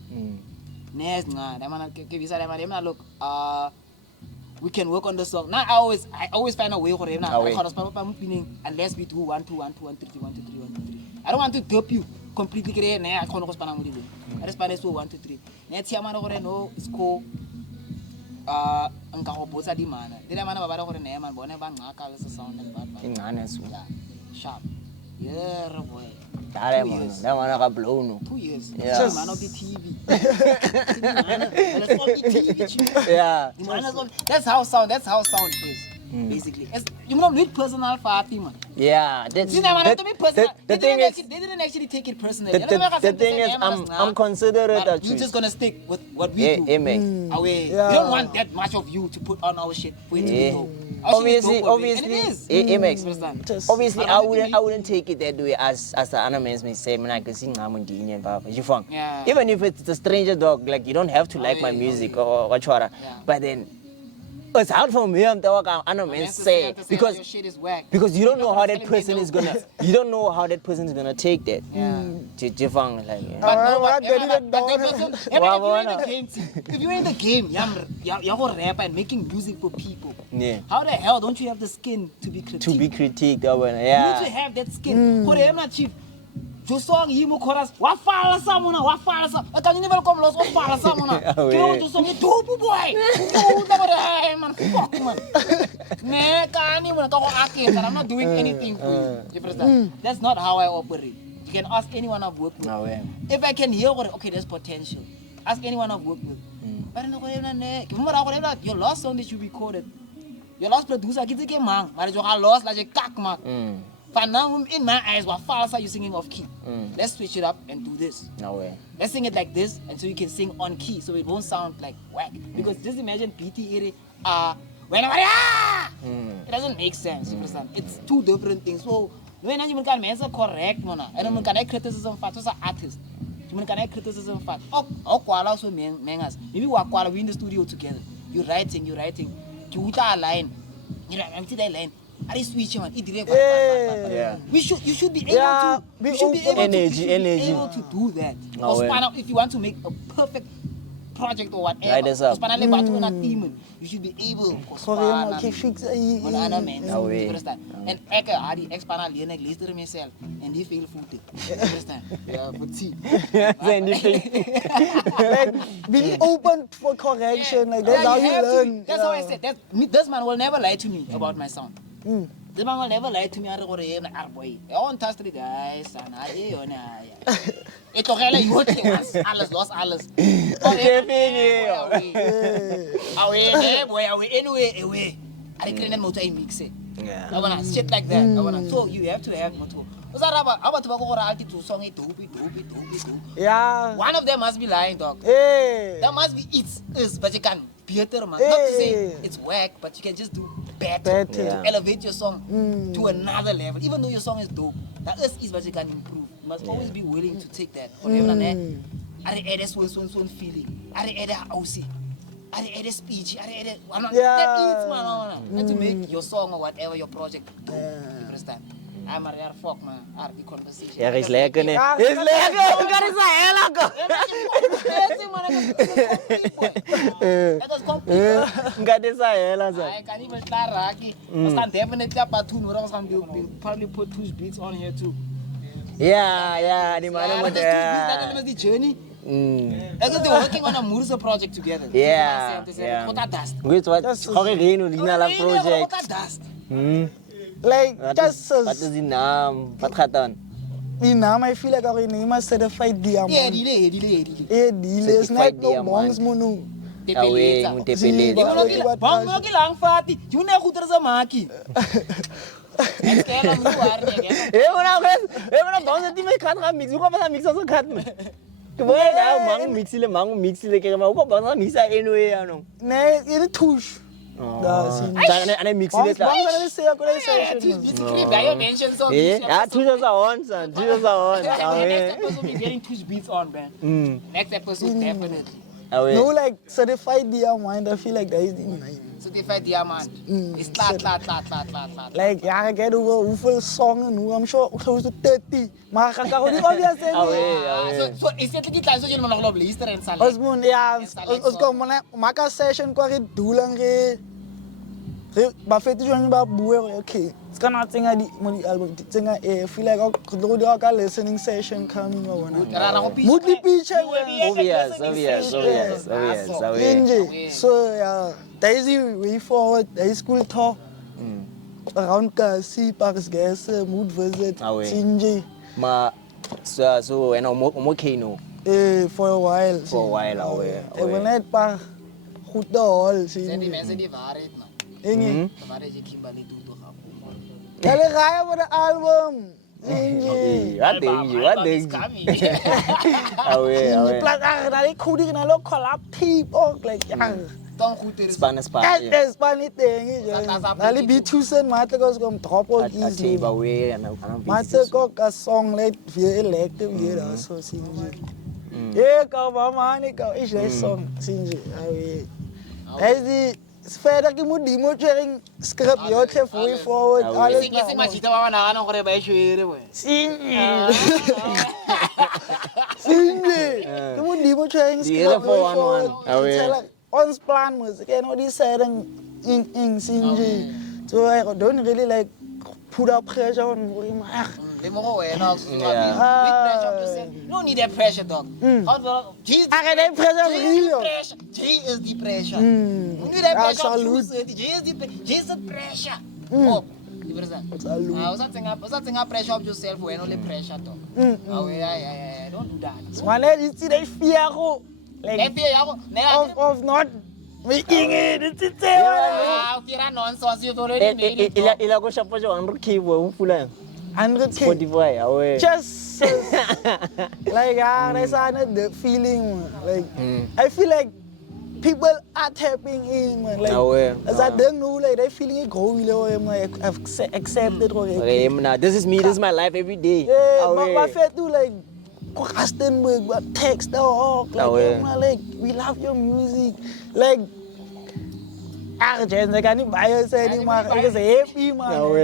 Nes nga, damana ke visa damana look, we can work on the song. Now I always find a way for it now. Unless we do 1 2 1 2 1 3 1 2 3 1 2 3. I don't want to dope you completely. I can't go span with it. I just find 1 2 3. Next year, no, it's cool. Ang kahobosa di mana. Dili man babara ko rin man bone ba ngaka sa sound and bad. Inganes. Sharp. Yeah, boy. Dale man. Da man ka blow no. 2 years. Yeah. Man of the TV. Let's all be TV. Yeah. That's how sound is. Basically, you know, need personal party, man. Yeah, that's the thing is, they didn't actually take it personally. The thing is, I'm considerate actually. You're just gonna stick with what we do. We don't want that much of you to put on our shit for it to be dope. Obviously, Obviously, I wouldn't take it that way as the animals may say, man, I can sing Hamundini and Papa. You funk. Even if it's a stranger dog, like you don't have to like my music or whatever. But then it's hard for me to talk animals say because you don't know how that person is gonna take that. You funk like if you're in the game, you're rapper and making music for people. How the hell don't you have the skin to be critiqued? You need to have that skin. For chief. Jo song himo chorus wa fala samuna aka ni never come lost wa fala samuna jo song dope boy man fuck man ne kani mun ka ko ake I'm not doing anything for you understand that's not how I operate. You can ask anyone I've worked with if I can hear okay there's potential, ask anyone I've worked with but no ne your last song that you recorded, your last producer kitse mang mara jo ka lost like kak man. But now in my eyes, what false are you singing off key? Let's switch it up and do this. Let's sing it like this, and so you can sing on key, so it won't sound like whack. Because just imagine PT whenever it doesn't make sense. You understand? It's two different things. So when you can answer correct, mona, and then can I criticism fat as an artist. You can I criticism fat. Oh, koala so mengas. Maybe we in the studio together. You're writing. You a line. You know, empty that line. I switch man. You should be able to. Energy. Able to do that. If you want to make a project or whatever. Right, that's up. You should be able Okay, fix it. and later myself and they feel food. Understand? Yeah, but see. Like, be open for correction. Like, that's how you learn. That's how I said. This man will never lie to me about my sound. This man will never lie to me. I don't want to the guys. It's okay. You want alles lost alles. Away. I can't motor mix it. Yeah. Shit like that. So you have to have motor. Yeah. One of them must be lying, dog. Hey. That must be it, but you can better, man. Not to say it's whack, but you can just do better. Yeah. Elevate your song to another level. Even though your song is dope, that is but you can improve. You must always be willing to take that. Whatever that. I add this one feeling. I add a house. I add a speech. I add that eats, man. Not to make your song or whatever your project do. You understand? I'm a rare fuck, man. RV conversation. Ja, is lekker, nee. Is lekker. Ik kan het zeggen, Dat is compleet. Ik kan het zeggen, I can't even start Raki. We gaan definitely up at 2. We gaan probably put 2 beats on here too. Ja, die mannen moeten... Dat is die journey. Because they're working on a Mursa project together. Yeah. What that dust? Weet je wat? Gewoon geen originele project. What that dust? Like, just wat is die naam? Wat gaat dan? Die naam, I feel like already name is certified diamond. Yeah, die. Die is net no bongs monu. Away, moet je pellet. Bang nog niet lang, Khwati. Je moet goed er maken. Het kan hem niet waar. Even nou, dan die met gaan mixen. Hoe kan dat mixen als een kat? Kemarin dah mangu mixile kira mau kok bangsa misa anyway ano. Nee, ini tush. Dah sini. Ane mixile lah. Bangsa ni saya aku dah saya. Dia mention so. Ya, tush asa on, son. Tush asa on. Next episode we getting tush beats on, man. Next episode definitely. No, like certified diamond. I feel like that is the name. Certified diamond. It's flat. Like, yeah, I get over hoeveel songs nu. I'm sure close to 30. Maar kan kau ni obvious ni. So is it like time so je nog loop luister en sal. Ons moet ja, ons kom maak 'n session kwa ri dulang ri. Ba fete jong ba bue okay. It's gonna tsinga di mo di album tsinga feel like go do ka listening session coming over now. Mood di picture. Obvious. So yeah, there is way forward. There is school talk. Around Kasi, Parks Gas, mood visit, Sinji. Ma so eno mo kino. For a while. Away. Even net pa goed all. Zijn die mensen die waarheid, man. Inge. Waarheid je Kimberley doet toch af. Dale raya voor de album. Sinji. Wat denk je? Away. Plat dale goed die na lo collab tape ook like ja. Dan goed er. Spanish. Het Spanish ding je. Dale B2 mate kos kom drop ook easy. Away en mate kok a song like via electric weer so Sinji. Kau mama ni kau is that song Sinji. Away. Is verder je moet die sharing script je chef way forward alles ik maar chita mama na ano kore ba shwere we Sinji je moet die sharing script way forward ons plan was again what he said in Sinji so I don't really like put up pressure on him they more and also no need that pressure dog I need pressure real J is the pressure you need that pressure J is the pressure oh you understand I was saying pressure of yourself when only pressure dog oh yeah don't do that small you see that fear like of not making it it's kira nonsense you already made it ila ko shapo jo 100k wo fula 100k Spotify away just like that's the feeling like I feel like people are tapping in man like as I don't know like they feeling it go I've accepted okay this is me this is my life every day but I do like Rustenburg but text like we love your music like Arjen, ik kan niet bij je zijn, maar ik is happy man.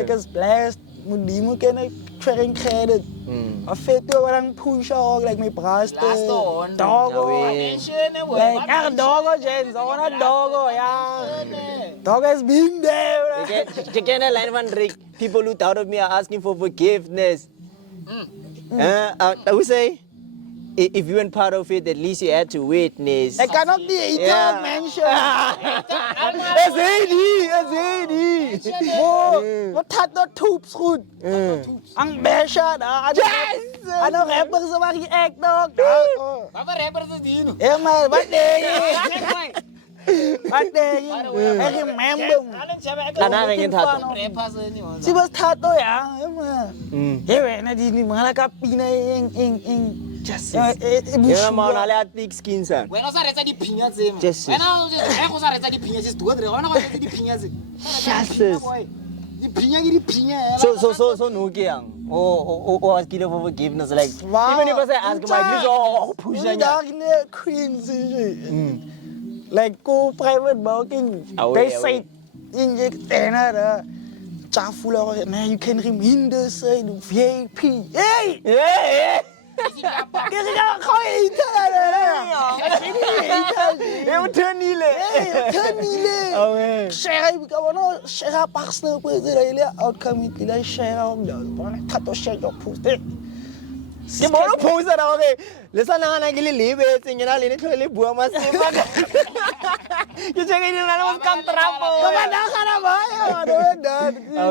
Ik is blessed, moet die moet kunnen sharing credit. A feto orang push out like my braster. Last on. Doggo. Mention it, Like doggo, James. I want a doggo, yeah. Dog has been there. You can't line one Rick. People who thought of me are asking for forgiveness. I would say, if you weren't part of it, at least you had to witness. I cannot be a mention. Wat had dat tubes goed? Ang besha da. Ano rapper sa mga act dog. Papa rapper is the Eh man, what day? What day? I remember. Si bas tato ya. Eh na di ni mga kapina ing. Just Yung mga nalala thick skin sa. When I said the pinyas, when I was at the pinyas, to other one of the pinyas. The pinya. So no kiyang. Oh, ask you for forgiveness. Like even if I say ask my please, push Yung dog niya cringe. Like go private booking. They say inject tenor. Chafu lang ako. Man, you can remain the same VIP. Hey! Kasi nga ako turn nile. Share ano, share packs na pwede rin outcome nila share ako daw. Parang kato share yung post. Di mo no post na okay. Lesa na nga nagililibe, tingin na lini tuloy buwa mas. Yung check in na naman kantrapo. Kamanda ka na ba?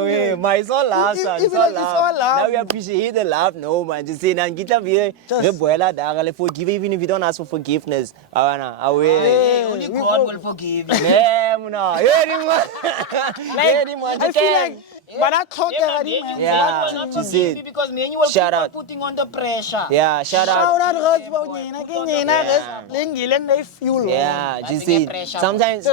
Okay, my so laugh, son. So laugh. Now we appreciate the laugh, no man. Just say, "Nan kita view, the boyla dagale forgive even if you don't ask for forgiveness." Awana, Only God will forgive you. Yeah, muna. Yeah, di mo. I feel like, but I thought that Yeah, you see, because Menyuu will keep putting on the pressure. Yeah, shout out. Shout out guys, they fuel. Yeah, you see, sometimes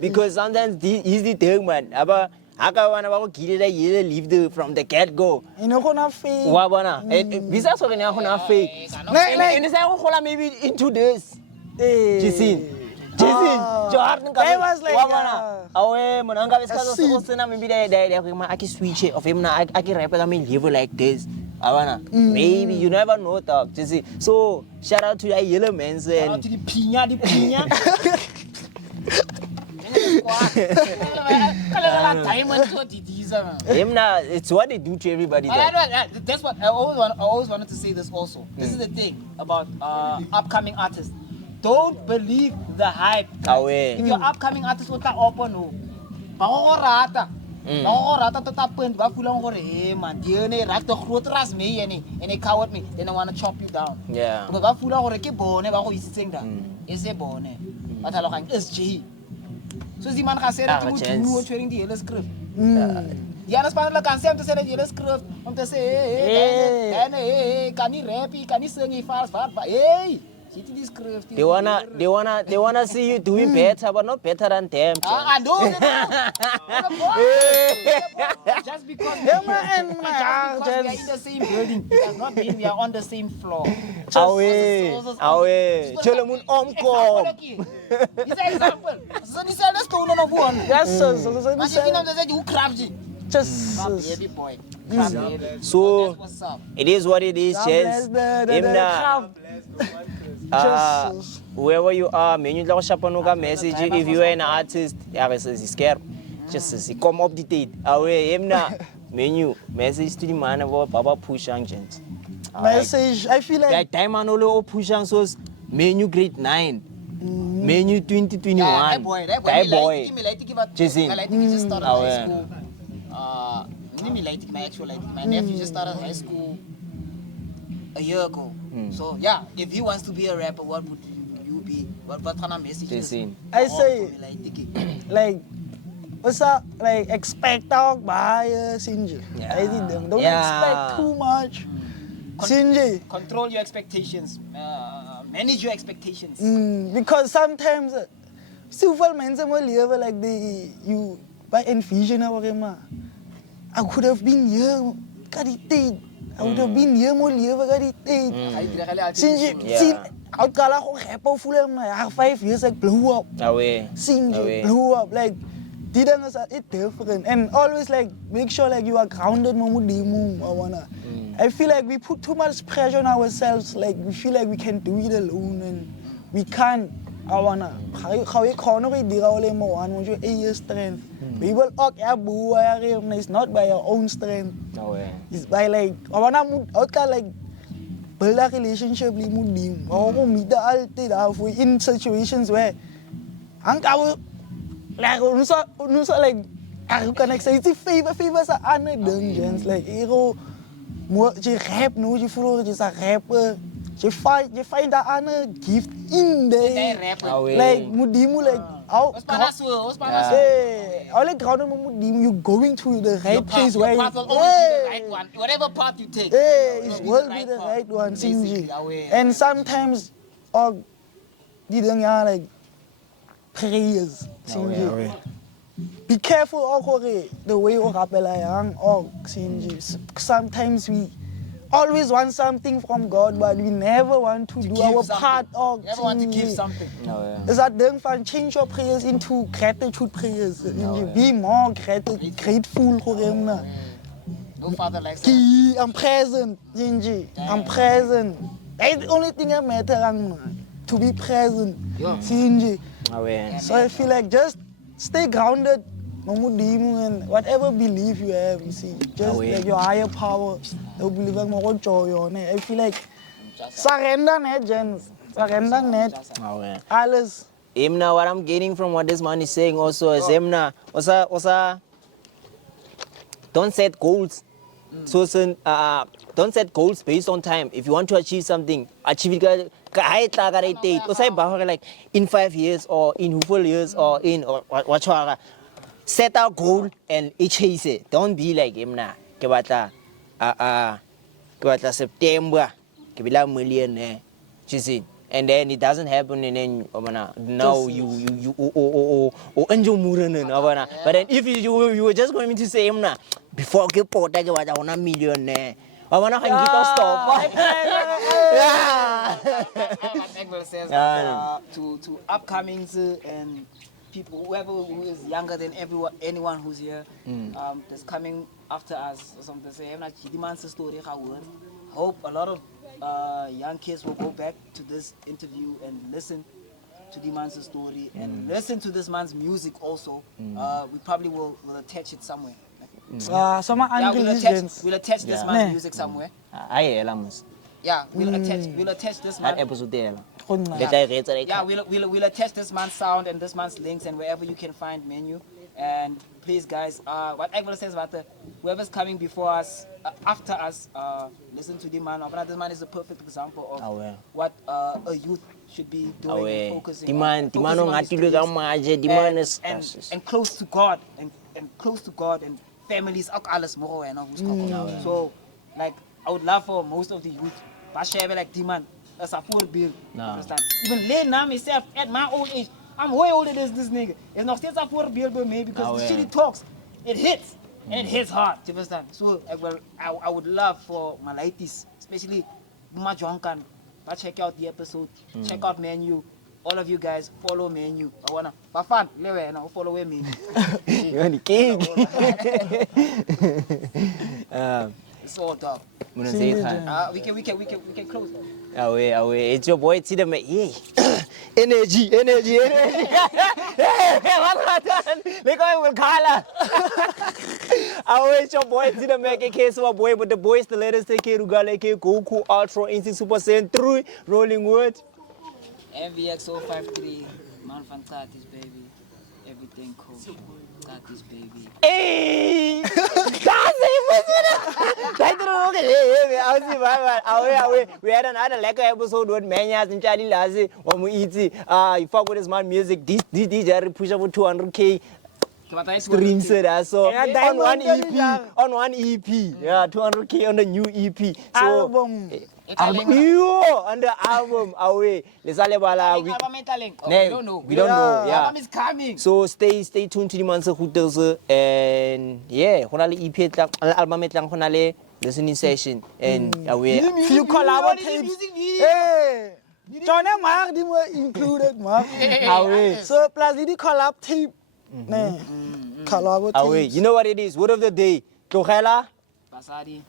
because sometimes he's the thing, man. Aba, akawana wako kilele yele leave from the get go. Inoko na fake. Wabana, visa so kanya ako na fake. And say ako kola maybe in 2 days. You see. Jordan I was like, awe monanga beskazo so na maybe they aki switch of him na aki rap la me live like this. Awana, maybe you never know, dog. You see. So shout out to the yellow man. Shout out to the pinya. It's what they do to everybody. That's what I always wanted to say this also. This is the thing about upcoming artists. Don't believe the hype. If you're upcoming artist, what that open no. Rata to tapen. Bafulang gore. Hey man, diene rak to grotras me and they coward me. Then I wanna chop you down. Yeah. Because bafulang gore ke bone. Bako isiseng da. Ese bone. Batalokang SG. So si man kasi na tumutuno wearing the yellow script. The other part like can say to say the yellow script. To say hey, can you rap? Can you sing fast? Hey. They wanna see you doing better, but not better than them. I know. Just because we are in the same building, it does not mean we are on the same floor. Awe. Cholomun omkom. It's an example. So this is the stone of one. Yes, Baby boy. So it is what it is, Chance. Whoever you are, Menyuu la shapanuka message if you are an artist, is scared. Just come up the date. Away, Menyuu message to the man about Baba Pushang Chance. Message, I feel like time and all Pushang so Menyuu grade 9. Menyuu 2021. That boy. Just started high school. My nephew just started high school a year ago. So yeah, if he wants to be a rapper, what would you be? What kind of message? I say, like, what's up? Like, expect talk by Sinji. I did them. Don't expect too much. Sinji. Control your expectations. Manage your expectations. Because sometimes, silver men live like you by envision of him. I could have been here. I would have been here more live Since out kala ko rapper full of 5 years like blew up. Sinji blew up like didn't it's different. And always like make sure like you are grounded mamudimu. I feel like we put too much pressure on ourselves. Like we feel like we can do it alone and we can't. How we corner dira ole mo one mo your strength. We will it's not by your own strength. It's by like like build a relationship with mudim. Or meet the alti in situations where like like I can say it's favors are other dungeons like hero more rap no you follow just a rapper. You find that other gift in there. Like mudimu like you going to the right place where the right one. Whatever path you take. It will be the right one. And sometimes like prayers. Be careful the way sometimes we always want something from God, but we never want to do our part. Never want to give something. Is that then fun? Change your prayers into gratitude prayers. Be more grateful for him. No father likes that. I'm present, Gingy. I'm present. That's the only thing that matters. To be present, Gingy. So I feel like just stay grounded. And whatever belief you have, you see, just like your higher power, you believe in more joy on it. I feel like surrender, Jens. Surrender, alles. Emna, what I'm getting from what this man is saying also is Emna, don't set goals. So don't set goals based on time. If you want to achieve something, achieve it. Like in 5 years or in 4 years or in or what. Set a goal and chase it. Don't be like him now. Kebata September, kebila million, and then it doesn't happen, and then now you enjoy muran. But then if you were just going to say him now before get port, I get 1 million. I wanna hang it stop. To upcomings and people, whoever who is younger than anyone who's here, that's coming after us or something. Say, demands a story. Hope a lot of young kids will go back to this interview and listen to Deman's story and listen to this man's music also. We probably will attach it somewhere. We'll attach this man's music somewhere. Yeah, we'll attach this man. We'll attach this man's sound and this man's links and wherever you can find Menyuu. And please, guys, what Egwell says about whoever's coming before us, after us, listen to the man. This man is a perfect example of what a youth should be doing and focusing on and close to God and close to God and families. So, like, I would love for most of the youth, like demand a support bill. Understand? Even late now myself at my old age, I'm way older than this nigga. It's not still support bill by me because the shit he talks, it hits. And it hits hard. Do you understand? So I would love for my ladies, especially my Jonkan, check out the episode, check out Menyuu. All of you guys follow Menyuu. I wanna fun, follow Menyuu. You're the king. It's all dog. We can close that. Away. It's your boy Tidam. Yay. Energy. Hey, what color? Away, it's your boy Tidam. Make a case of a boy, but the boys, the latest take care of Galeke, Goku, Ultra, Instinct, Super Saiyan 3, Rolling Wood. MVX 053, Man Van Tatis, baby. Everything cool. Tatis, baby. Hey! We had another lekker episode with Menyuu and Charlie Lazi. When we eat it, you fuck with this man music. This DJ push up 200K streams. So on one EP, yeah, 200K on the new EP. So album. On the album, away. We don't know. Yeah. Album is coming. So stay tuned to the Mansa Hooters and yeah, honali EP album honali listening session and away. Few collab tapes. Hey, John and Mark were included, Mark. Away. So plus the collab tape. Kalabo Away. You know what it is? Word of the day. Tlogela. Basadi.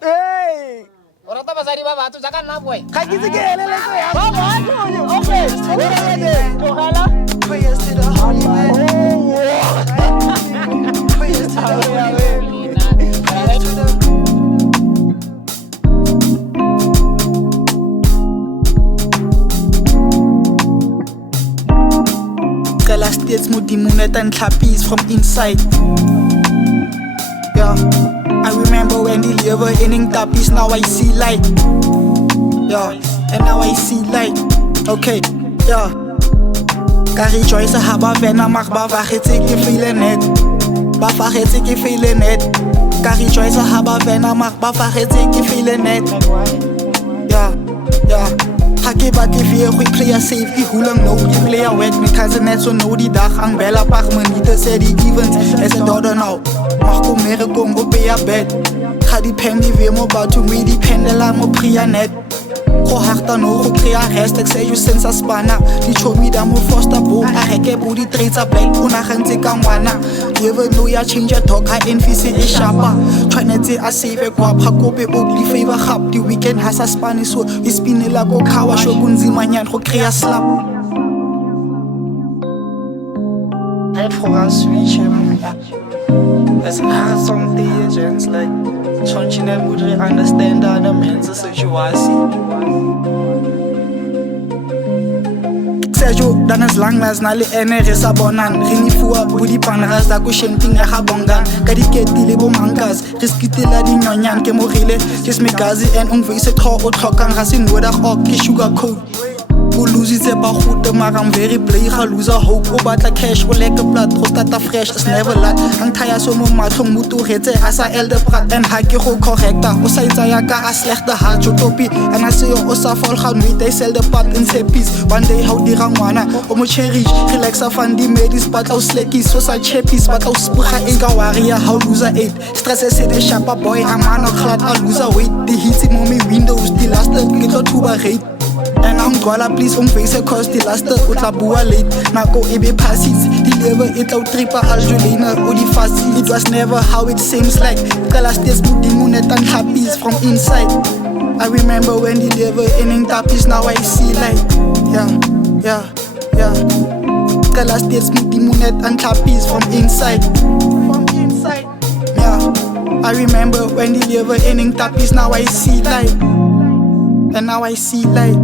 Hey! O rata basadi ba batho jaaka nna boy. Ga ke itse ke eleletso ya Ba batho. Okay. Word of the day. Tlogela. prayers to the holy man. Prayers to the holy man. Prayers to the Kala states modimo net and clappies from inside. Yeah, I remember when the liver inning tappies, now I see light. Yeah, and now I see light. Okay, yeah. Ka rejoice ha ba vena mag ba vagetse ke feeling it. Ba vagetse ke feeling it. Ka rejoice ha ba vena mag ba vagetse ke feeling it. Yeah, yeah. Ha ke batle vir go play safe ke hulang no ke play wet me cousin net so no die dag ang bella par minute sê die events is a daughter now. Mag kom mere kom op by bed. Ga die pen die weer mo batho me die pendela mo pria net. Go harta no go crea rest ek sê you sense a spana. Die chomi da mo foster bo a reke bo die traits a black una gantse ka ngwana. Never know ya change a talk I NVC is sharper. Tshwanetse a save kwa pha kope o di favor gap die weekend has a spanish so we spinela go khawa sho kunzima nyana go crea slap. Head for a switch as an hard song the agents like Chonchi ne would understand the men's situation. Sejo dan as lang as nale ene resa bonan rini fua budi panras da ku shenting ya habongan ka diketi le bo mankas riskitela di nyonyan ke mogile just me gazi and ungvise tro o tlhokang ga se noda go ke sugar coat o lose it ba gote maar I'm very play ga loser hope o batla cash o leke plat go starta fresh is never lat ang thaya so mo matlong mutu retse asa elde prat and ha ke go correcta o sa itsa ya ka a slegte hat jo topi and I say o sa vol gaan weet hy sel de pad in se piece one day how di rangwana o mo cherish relax a fan di medis batla o slekkies so sa cheppies batla o spuga en ka waria how loser 8 stress se de sharpa boy a man o glad a loser weight di hits mo me windows di last ke tlo thuba rate. And I'm gonna please face cause the last o tla bua late nako e be passes di level e tla tripa aljolina o di fast it was never how it seems like kala states modimo net and happy from inside. I remember when the level inning tapis now I see light. Yeah kala states modimo net and happy from inside. Yeah, I remember when the level inning tapis now I see light. And now I see light.